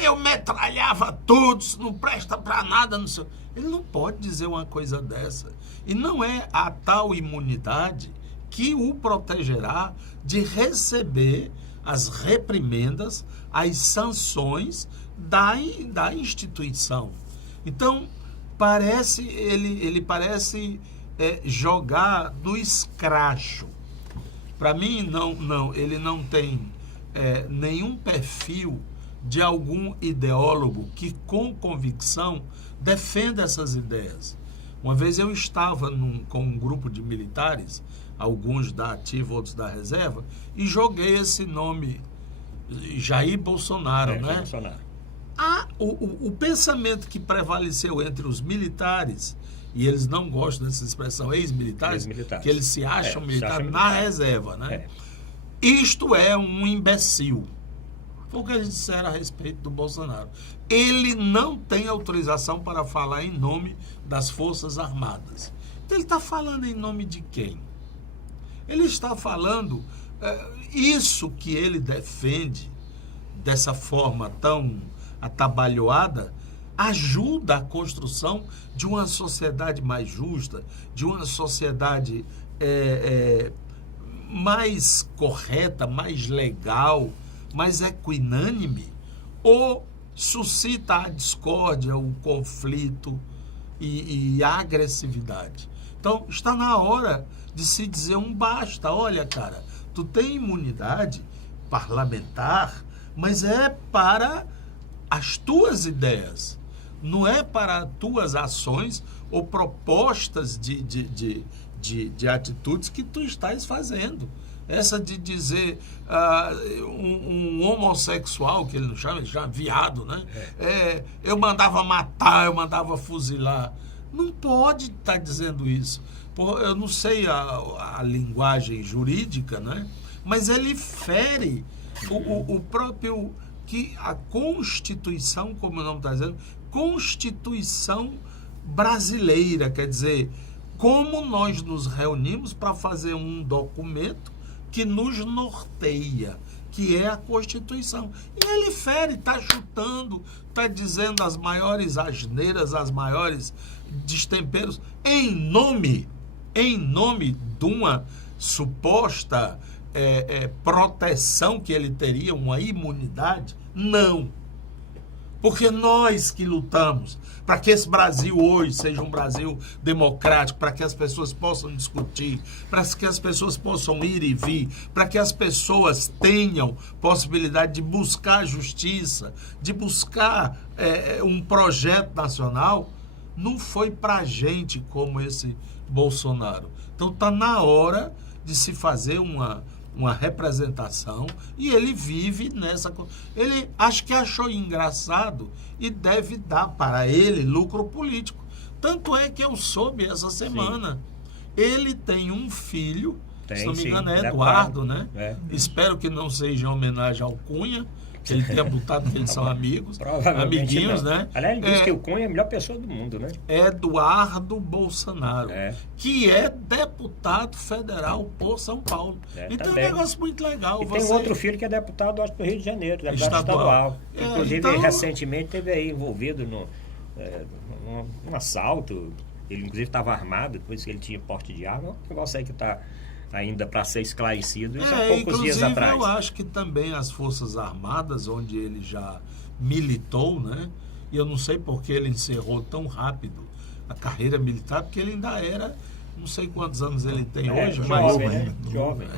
Eu metralhava todos, não presta para nada, não sei. Ele não pode dizer uma coisa dessa. E não é a tal imunidade que o protegerá de receber as reprimendas, as sanções da instituição. Então, ele parece jogar no escracho. Para mim, ele não tem nenhum perfil de algum ideólogo que, com convicção, defenda essas ideias. Uma vez eu estava com um grupo de militares, alguns da ativa, outros da reserva, e joguei esse nome, Jair Bolsonaro, né? Bolsonaro. O pensamento que prevaleceu entre os militares e eles não gostam dessa expressão, ex-militares, que eles se acham militares na reserva, né? É. Isto é um imbecil. Foi o que eles disseram a respeito do Bolsonaro. Ele não tem autorização para falar em nome das Forças Armadas. Então ele está falando em nome de quem? Ele está falando isso que ele defende dessa forma tão atabalhoada, ajuda a construção de uma sociedade mais justa, de uma sociedade mais correta, mais legal, mais equinânime, ou suscita a discórdia, o conflito e a agressividade. Então, está na hora de se dizer um basta. Olha, cara, tu tem imunidade parlamentar, mas é para as tuas ideias, não é para tuas ações ou propostas de atitudes que tu estás fazendo. Essa de dizer um homossexual, que ele não chama, ele chama viado, né? Eu mandava matar, eu mandava fuzilar. Não pode estar dizendo isso. Eu não sei a linguagem jurídica, né? Mas ele fere o próprio, que a Constituição, como o nome está dizendo, Constituição brasileira, quer dizer, como nós nos reunimos para fazer um documento que nos norteia, que é a Constituição. E ele fere, está chutando, está dizendo as maiores asneiras, as maiores destemperos, em nome de uma suposta proteção que ele teria, uma imunidade. Não. Porque nós que lutamos para que esse Brasil hoje seja um Brasil democrático, para que as pessoas possam discutir, para que as pessoas possam ir e vir, para que as pessoas tenham possibilidade de buscar justiça, de buscar um projeto nacional, não foi para a gente como esse Bolsonaro. Então está na hora de se fazer uma representação, e ele vive nessa... Ele acho que achou engraçado e deve dar para ele lucro político. Tanto é que eu soube essa semana. Sim. Ele tem um filho, se não me engano é Eduardo, né? Espero que não seja em homenagem ao Cunha, que ele tenha botado que eles são amigos, amiguinhos, não, né? Aliás, ele disse que o Cunha é a melhor pessoa do mundo, né? Eduardo Bolsonaro, que é deputado federal por São Paulo. Então também. É um negócio muito legal. E tem um outro filho que é deputado, acho, do Rio de Janeiro, deputado estadual. Inclusive, então... recentemente teve aí envolvido num assalto. Ele, inclusive, estava armado, depois que ele tinha porte de arma. Um negócio aí que está ainda para ser esclarecido, isso há poucos dias atrás. Eu acho que também as Forças Armadas, onde ele já militou, né? E eu não sei por que ele encerrou tão rápido a carreira militar, porque ele ainda era, não sei quantos anos ele tem hoje, jovem, né? Jovem.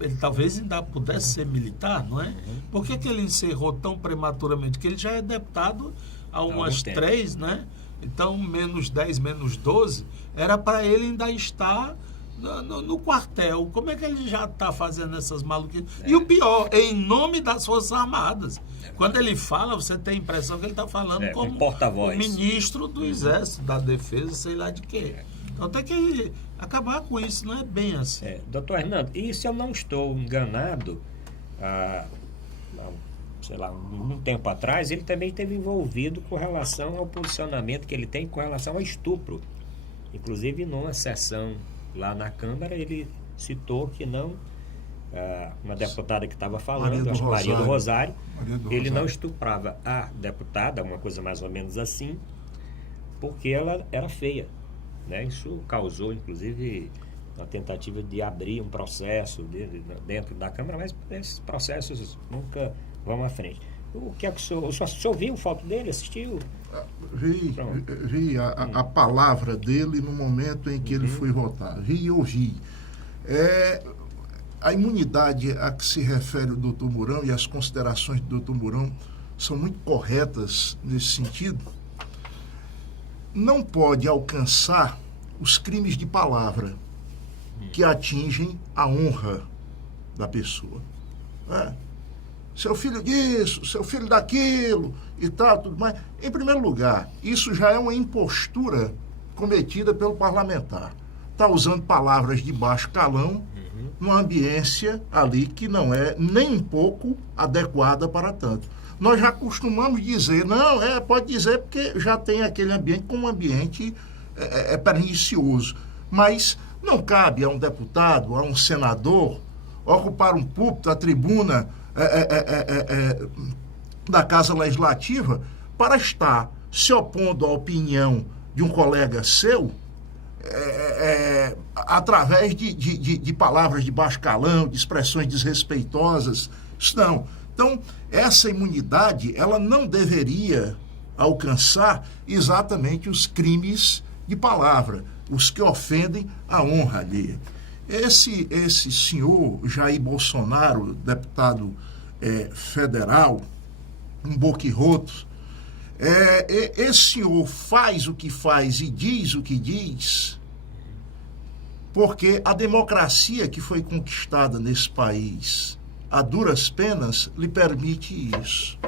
Ele talvez ainda pudesse ser militar, não é? Por que ele encerrou tão prematuramente? Porque ele já é deputado há umas 3, né? Então, menos 10, menos 12, era para ele ainda estar no quartel. Como é que ele já está fazendo essas maluquices? E o pior, em nome das Forças Armadas. Quando ele fala, você tem a impressão que ele está falando como porta-voz, o ministro do Exército, da Defesa, sei lá de quê. Então tem que acabar com isso, não é bem assim. Doutor Hernando, e se eu não estou enganado, sei lá, um tempo atrás, ele também esteve envolvido com relação ao posicionamento que ele tem com relação ao estupro. Inclusive, numa sessão lá na Câmara, ele citou que não, uma deputada que estava falando, acho que Maria do Rosário, ele não estuprava a deputada, uma coisa mais ou menos assim, porque ela era feia, né? Isso causou, inclusive, uma tentativa de abrir um processo dentro da Câmara, mas esses processos nunca vão à frente. O que é que o senhor viu foto dele, assistiu? Vi a palavra dele no momento em que ele foi votar. Vi e ouvi. A imunidade a que se refere o doutor Mourão e as considerações do doutor Mourão são muito corretas nesse sentido. Não pode alcançar os crimes de palavra que atingem a honra da pessoa. Seu filho disso, seu filho daquilo e tal, tudo mais. Em primeiro lugar, isso já é uma impostura cometida pelo parlamentar. Está usando palavras de baixo calão numa ambiência ali que não é nem um pouco adequada para tanto. Nós já costumamos dizer, não, pode dizer porque já tem aquele ambiente como um ambiente pernicioso. Mas não cabe a um deputado, a um senador, ocupar um púlpito, a tribuna da Casa Legislativa para estar se opondo à opinião de um colega seu através de palavras de baixo calão, de expressões desrespeitosas. Isso não. Então, essa imunidade, ela não deveria alcançar exatamente os crimes de palavra, os que ofendem a honra alheia. Esse senhor Jair Bolsonaro, deputado federal, um boquirroto, esse senhor faz o que faz e diz o que diz, porque a democracia que foi conquistada nesse país a duras penas lhe permite isso.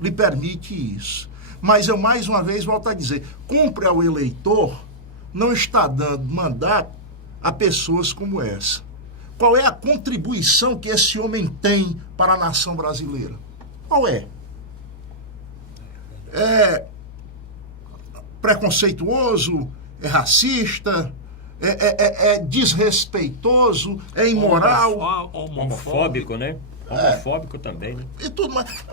Lhe permite isso. Mas eu mais uma vez volto a dizer, cumpre ao eleitor não está dando mandato a pessoas como essa. Qual é a contribuição que esse homem tem para a nação brasileira? Qual é? É preconceituoso? É racista? É desrespeitoso? É imoral? Homofóbico, né? Homofóbico também, né? E tudo mais.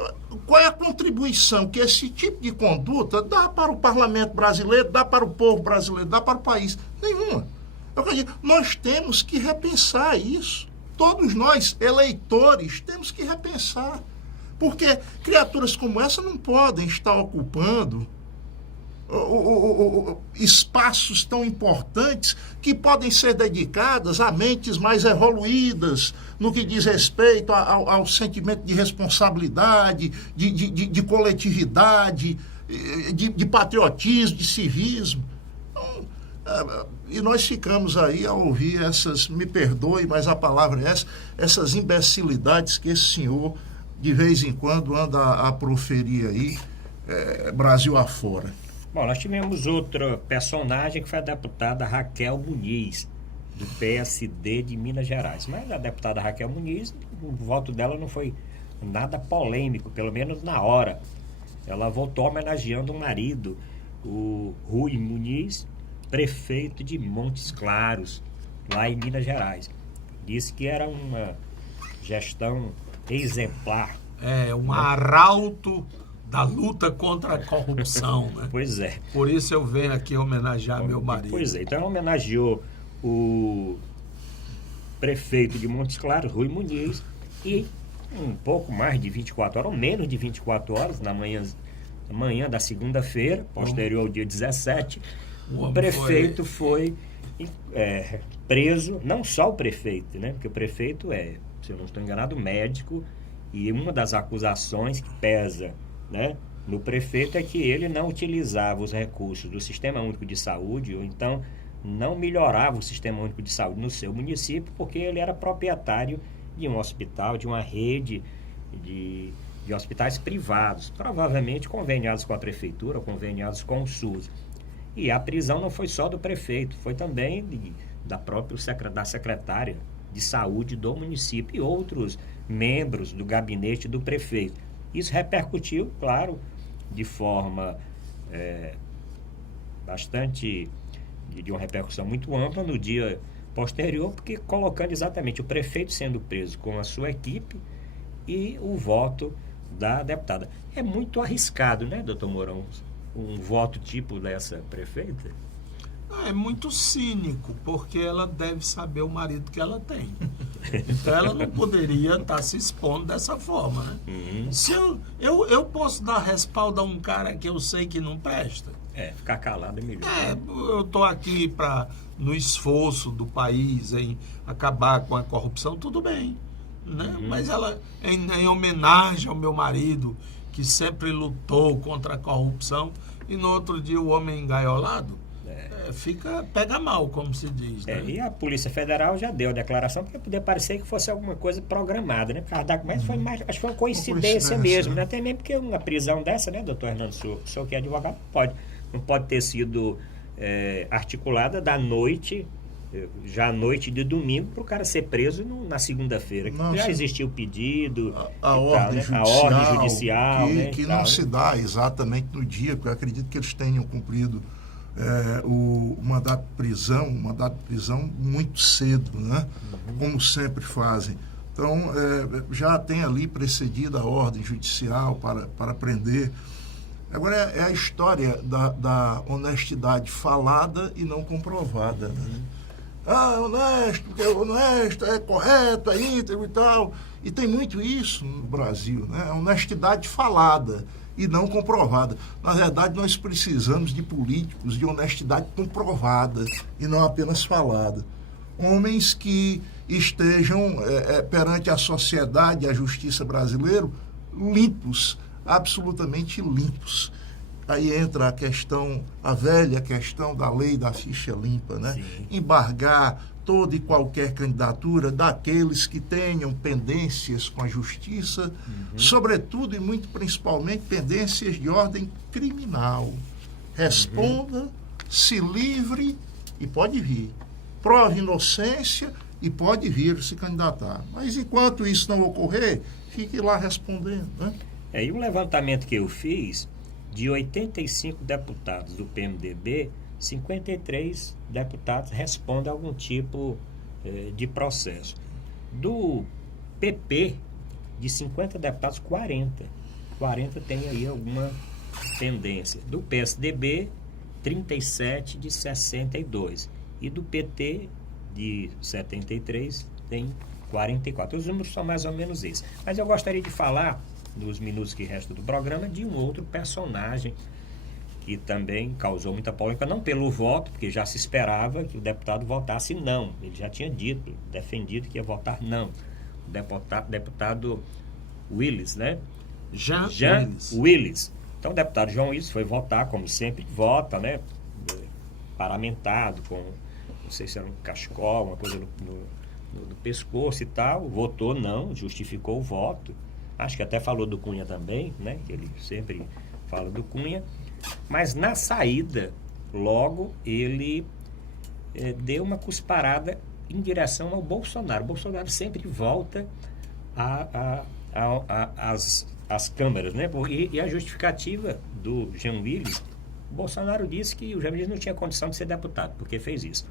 Qual é a contribuição que esse tipo de conduta dá para o parlamento brasileiro, dá para o povo brasileiro, dá para o país? Nenhuma. Eu acredito, nós temos que repensar isso. Todos nós, eleitores, temos que repensar. Porque criaturas como essa não podem estar ocupando espaços tão importantes que podem ser dedicadas a mentes mais evoluídas no que diz respeito ao sentimento de responsabilidade, de coletividade, de patriotismo, de civismo. Então, e nós ficamos aí a ouvir essas, me perdoe, mas a palavra é essa, essas imbecilidades que esse senhor de vez em quando anda a proferir aí, Brasil afora. Bom, nós tivemos outra personagem que foi a deputada Raquel Muniz, do PSD de Minas Gerais. Mas a deputada Raquel Muniz, o voto dela não foi nada polêmico, pelo menos na hora. Ela votou homenageando o marido, o Rui Muniz, prefeito de Montes Claros, lá em Minas Gerais. Disse que era uma gestão exemplar. Um arauto da luta contra a corrupção, né? Pois é. Por isso eu venho aqui homenagear meu marido. Pois é, então ela homenageou o prefeito de Montes Claros, Rui Muniz, e um pouco mais de 24 horas, ou menos de 24 horas, na manhã da segunda-feira, posterior ao dia 17, o prefeito foi preso, não só o prefeito, né? Porque o prefeito se eu não estou enganado, médico, e uma das acusações que pesa, né, no prefeito é que ele não utilizava os recursos do Sistema Único de Saúde, ou então não melhorava o Sistema Único de Saúde no seu município, porque ele era proprietário de um hospital, de uma rede de hospitais privados, provavelmente conveniados com a prefeitura, conveniados com o SUS. E a prisão não foi só do prefeito, foi também da secretária de saúde do município e outros membros do gabinete do prefeito. Isso repercutiu, claro, de forma bastante, de uma repercussão muito ampla no dia posterior, porque colocando exatamente o prefeito sendo preso com a sua equipe e o voto da deputada. É muito arriscado, né, doutor Mourão, um voto tipo dessa prefeita? É muito cínico, porque ela deve saber o marido que ela tem. Então ela não poderia estar se expondo dessa forma, né? Se eu posso dar respaldo a um cara que eu sei que não presta. Ficar calado é melhor. Eu estou aqui no esforço do país em acabar com a corrupção, tudo bem, né? Mas ela, em homenagem ao meu marido, que sempre lutou contra a corrupção, e no outro dia o homem engaiolado, pega mal, como se diz, né? E a Polícia Federal já deu a declaração, porque podia parecer que fosse alguma coisa programada, né? Mas acho que foi uma coincidência mesmo, né? Até mesmo porque uma prisão dessa, né, doutor Hernando, o senhor que é advogado, não pode ter sido articulada da noite, já à noite de domingo, para o cara ser preso na segunda-feira. Já existia o pedido, a ordem judicial, que não se dá exatamente no dia, porque eu acredito que eles tenham cumprido o mandato de prisão muito cedo, né? Como sempre fazem. Então, já tem ali precedida a ordem judicial para prender. Agora, é a história da honestidade falada e não comprovada, né? Honesto, porque honesto, é correto, é íntegro e tal. E tem muito isso no Brasil, né? A honestidade falada e não comprovada. Na verdade, nós precisamos de políticos de honestidade comprovada e não apenas falada. Homens que estejam perante a sociedade e a justiça brasileira limpos, absolutamente limpos. Aí entra a velha questão da lei da ficha limpa, né? Sim. Embargar toda e qualquer candidatura daqueles que tenham pendências com a justiça, sobretudo e muito principalmente pendências de ordem criminal. Responda, se livre e pode vir. Prove inocência e pode vir se candidatar. Mas enquanto isso não ocorrer, fique lá respondendo, né? E um levantamento que eu fiz, de 85 deputados do PMDB, 53 deputados respondem a algum tipo de processo. Do PP, de 50 deputados, 40 tem aí alguma pendência. Do PSDB, 37 de 62. E do PT, de 73, tem 44. Os números são mais ou menos esses. Mas eu gostaria de falar, nos minutos que restam do programa, de um outro personagem que também causou muita polêmica, não pelo voto, porque já se esperava que o deputado votasse não. Ele já tinha defendido que ia votar não. O deputado Willis, né? Jean Willis. Então o deputado João Willis foi votar, como sempre vota, né? Paramentado, com, não sei se era um cachecol, uma coisa no pescoço e tal. Votou não, justificou o voto. Acho que até falou do Cunha também, né? Que ele sempre fala do Cunha. Mas na saída, logo, ele deu uma cusparada em direção ao Bolsonaro. O Bolsonaro sempre volta às câmaras, né? E a justificativa do Jean Willis, o Bolsonaro disse que o Jean Willis não tinha condição de ser deputado, porque fez isso.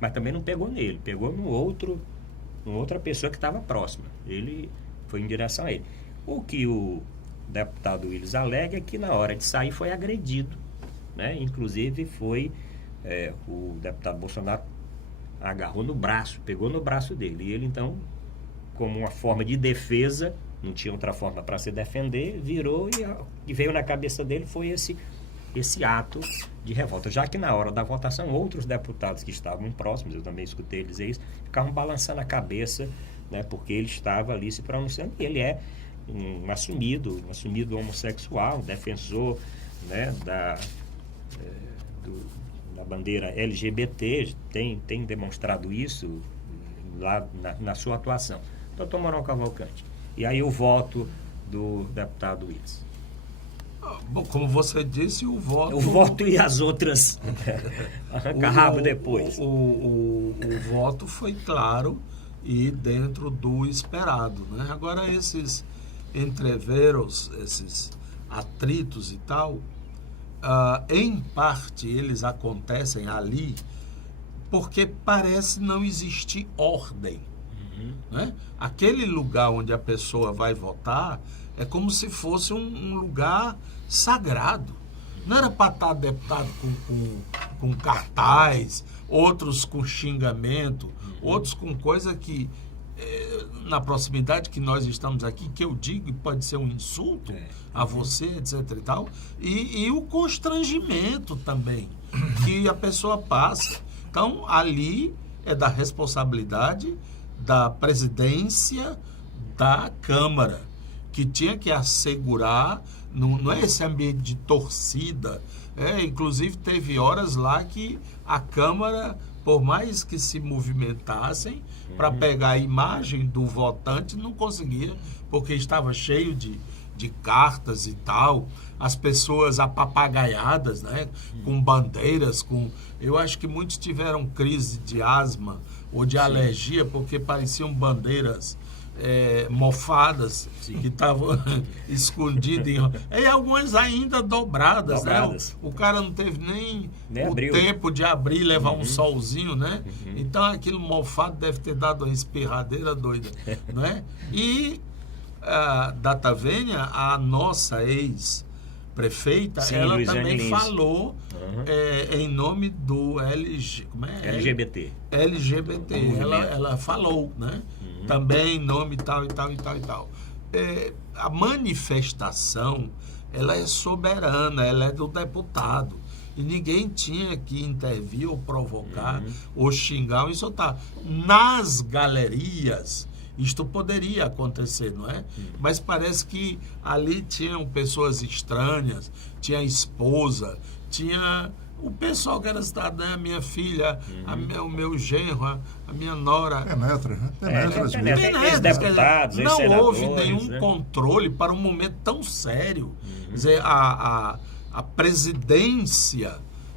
Mas também não pegou nele, pegou numa outra pessoa que estava próxima. Ele foi em direção a ele. O que o deputado Willis alega é que na hora de sair foi agredido, né? Inclusive o deputado Bolsonaro agarrou no braço, pegou no braço dele. E ele então, como uma forma de defesa, não tinha outra forma para se defender, virou e veio na cabeça dele foi esse ato de revolta. Já que na hora da votação, outros deputados que estavam próximos, eu também escutei eles dizer isso, ficavam balançando a cabeça, né? Porque ele estava ali se pronunciando. E ele é um assumido homossexual, defensor, né, da bandeira LGBT, tem demonstrado isso lá na sua atuação. Doutor Mourão Cavalcante. E aí o voto do deputado Willis. Bom, como você disse, o voto... O voto e as outras arranca rabo depois. O voto foi claro e dentro do esperado, né? Agora esses entreveros, esses atritos e tal, em parte eles acontecem ali porque parece não existir ordem. Né? Aquele lugar onde a pessoa vai votar é como se fosse um lugar sagrado. Não era para estar deputado com cartaz, outros com xingamento, outros com coisa que na proximidade que nós estamos aqui, que eu digo pode ser um insulto a você, etc e tal, e o constrangimento também que a pessoa passa. Então, ali é da responsabilidade da presidência da Câmara, que tinha que assegurar, não é esse ambiente de torcida, inclusive teve horas lá que a Câmara, por mais que se movimentassem para pegar a imagem do votante, não conseguia, porque estava cheio de de cartas e tal, as pessoas apapagaiadas, né, com bandeiras, eu acho que muitos tiveram crise de asma ou de alergia porque pareciam bandeiras mofadas, que estavam escondidas e algumas ainda dobradas, né? O cara não teve nem o abriu. tempo de abrir e levar um solzinho, né? Então aquilo mofado deve ter dado uma espirradeira doida, né? E Data Vênia, a nossa ex-prefeita, ela Luiziane também Lins falou em nome do LGBT. LGBT. Ela falou, né? Também em nome tal e tal e tal e tal. A manifestação, ela é soberana, ela é do deputado. E ninguém tinha que intervir ou provocar ou xingar ou insultar. Nas galerias, isto poderia acontecer, não é? Mas parece que ali tinham pessoas estranhas, tinha a esposa, tinha o pessoal que era cidadão, né? A minha filha, o meu genro, a minha nora. Penetra, né? Penetra. Ex-deputados, não houve ex-senadores, nenhum né? controle para um momento tão sério. Quer dizer, a presidência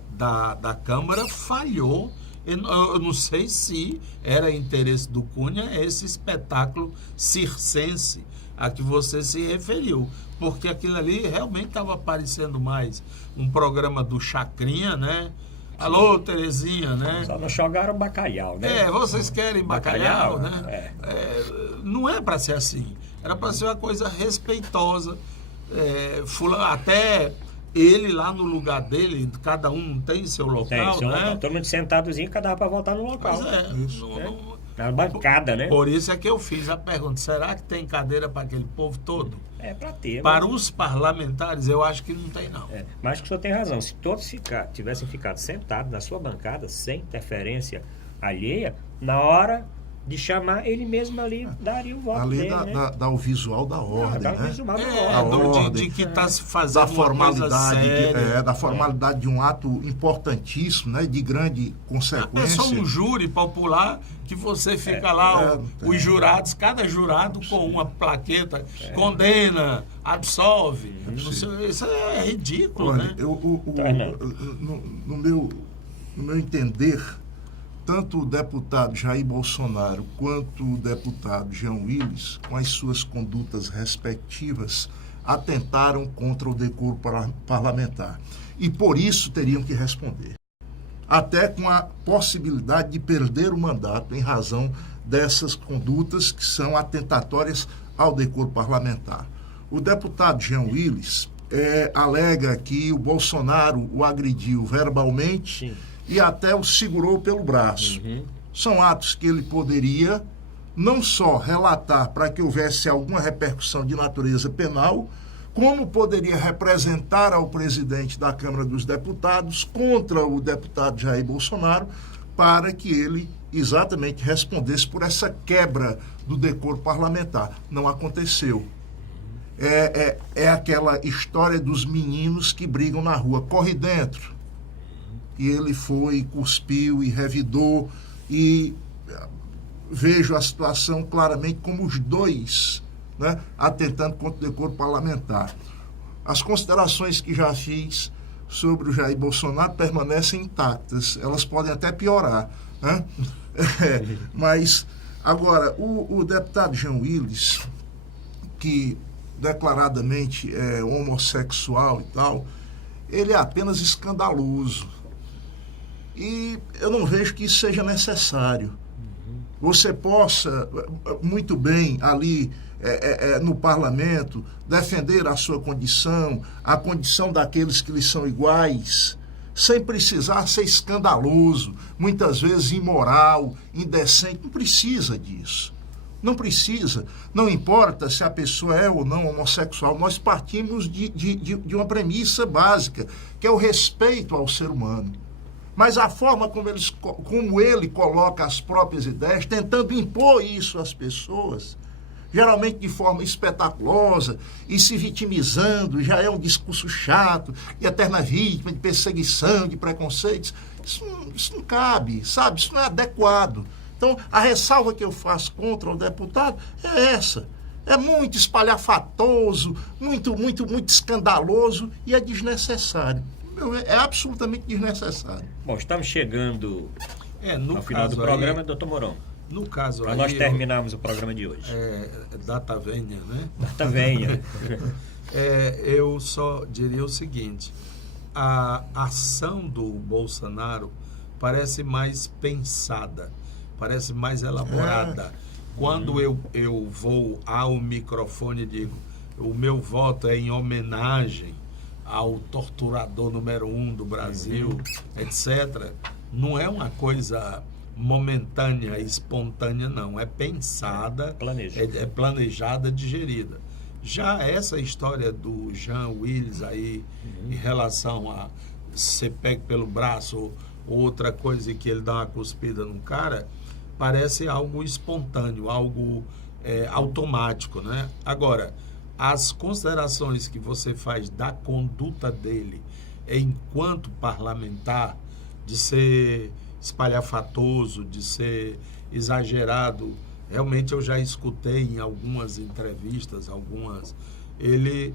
da Câmara falhou. Eu não sei se era interesse do Cunha esse espetáculo circense a que você se referiu, porque aquilo ali realmente estava parecendo mais um programa do Chacrinha, né? Alô, Terezinha, né? Só não jogaram bacalhau, né? Vocês querem bacalhau, né? É. Não é para ser assim. Era para ser uma coisa respeitosa. Até ele lá no lugar dele, cada um não tem seu local, Tem, né? todo mundo sentadozinho, cada um para voltar no local. Pois Na bancada, né? Por isso é que eu fiz a pergunta, será que tem cadeira para aquele povo todo? Para ter. Para os parlamentares, eu acho que não tem, não. Mas que o senhor tem razão. Se todos tivessem ficado sentados na sua bancada, sem interferência alheia, na hora de chamar, ele mesmo ali daria o voto ali dele, né? dá o visual da ordem, Dá o né? visual da ordem. De que está se fazendo Da formalidade, da séria. formalidade de um ato importantíssimo, né? De grande consequência. É só um júri popular que você fica lá, os jurados, cada jurado com uma plaqueta, condena, absolve. Isso é ridículo, Olha, né? No meu entender, tanto o deputado Jair Bolsonaro quanto o deputado Jean Willis, com as suas condutas respectivas, atentaram contra o decoro parlamentar. E por isso teriam que responder. Até com a possibilidade de perder o mandato em razão dessas condutas que são atentatórias ao decoro parlamentar. O deputado Jean Willis alega que o Bolsonaro o agrediu verbalmente. Sim. E até o segurou pelo braço. São atos que ele poderia não só relatar para que houvesse alguma repercussão de natureza penal, como poderia representar ao presidente da Câmara dos Deputados contra o deputado Jair Bolsonaro para que ele exatamente respondesse por essa quebra do decoro parlamentar. Não aconteceu. É aquela história dos meninos que brigam na rua. Corre dentro. E ele foi, cuspiu e revidou, e vejo a situação claramente como os dois, né, atentando contra o decoro parlamentar. As considerações que já fiz sobre o Jair Bolsonaro permanecem intactas, elas podem até piorar, né? Mas, agora, o deputado Jean Willis, que declaradamente é homossexual e tal, ele é apenas escandaloso. E eu não vejo que isso seja necessário. Você possa muito bem ali no parlamento defender a sua condição, a condição daqueles que lhe são iguais, sem precisar ser escandaloso, muitas vezes imoral, indecente. Não precisa disso. Não precisa. Não importa se a pessoa é ou não homossexual. Nós partimos de uma premissa básica, que é o respeito ao ser humano. Mas a forma como ele coloca as próprias ideias, tentando impor isso às pessoas, geralmente de forma espetaculosa, e se vitimizando, já é um discurso chato, e eterna vítima de perseguição, de preconceitos, isso não cabe, sabe? Isso não é adequado. Então, a ressalva que eu faço contra o deputado é essa. É muito espalhafatoso, muito escandaloso e é desnecessário. É absolutamente desnecessário. Bom, estamos chegando No ao final do caso programa, aí, doutor Mourão. no caso Para aí, nós terminarmos o programa de hoje. data venha, né? Data venha. Eu só diria o seguinte: a ação do Bolsonaro parece mais pensada, parece mais elaborada. Quando eu vou ao microfone e digo, o meu voto é em homenagem ao torturador número 1 do Brasil, etc., não é uma coisa momentânea, espontânea, não. É pensada, é planejada, digerida. Já essa história do Jean Willis aí, em relação a ser pego pelo braço, outra coisa que ele dá uma cuspida num cara, parece algo espontâneo, algo automático, né? Agora, as considerações que você faz da conduta dele enquanto parlamentar, de ser espalhafatoso, de ser exagerado, realmente eu já escutei em algumas entrevistas, ele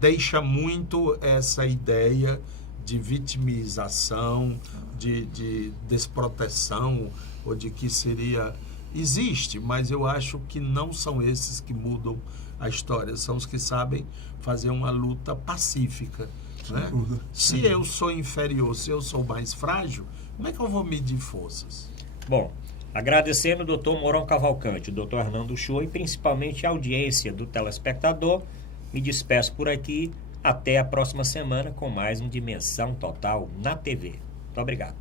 deixa muito essa ideia de vitimização, de desproteção, ou de que seria... Existe, mas eu acho que não são esses que mudam a história, são os que sabem fazer uma luta pacífica, né? Se eu sou inferior, se eu sou mais frágil, como é que eu vou medir forças? Bom, agradecendo o doutor Mourão Cavalcante, o doutor Arnaldo Shoa e principalmente a audiência do telespectador, me despeço por aqui. Até a próxima semana com mais um Dimensão Total na TV. Muito obrigado.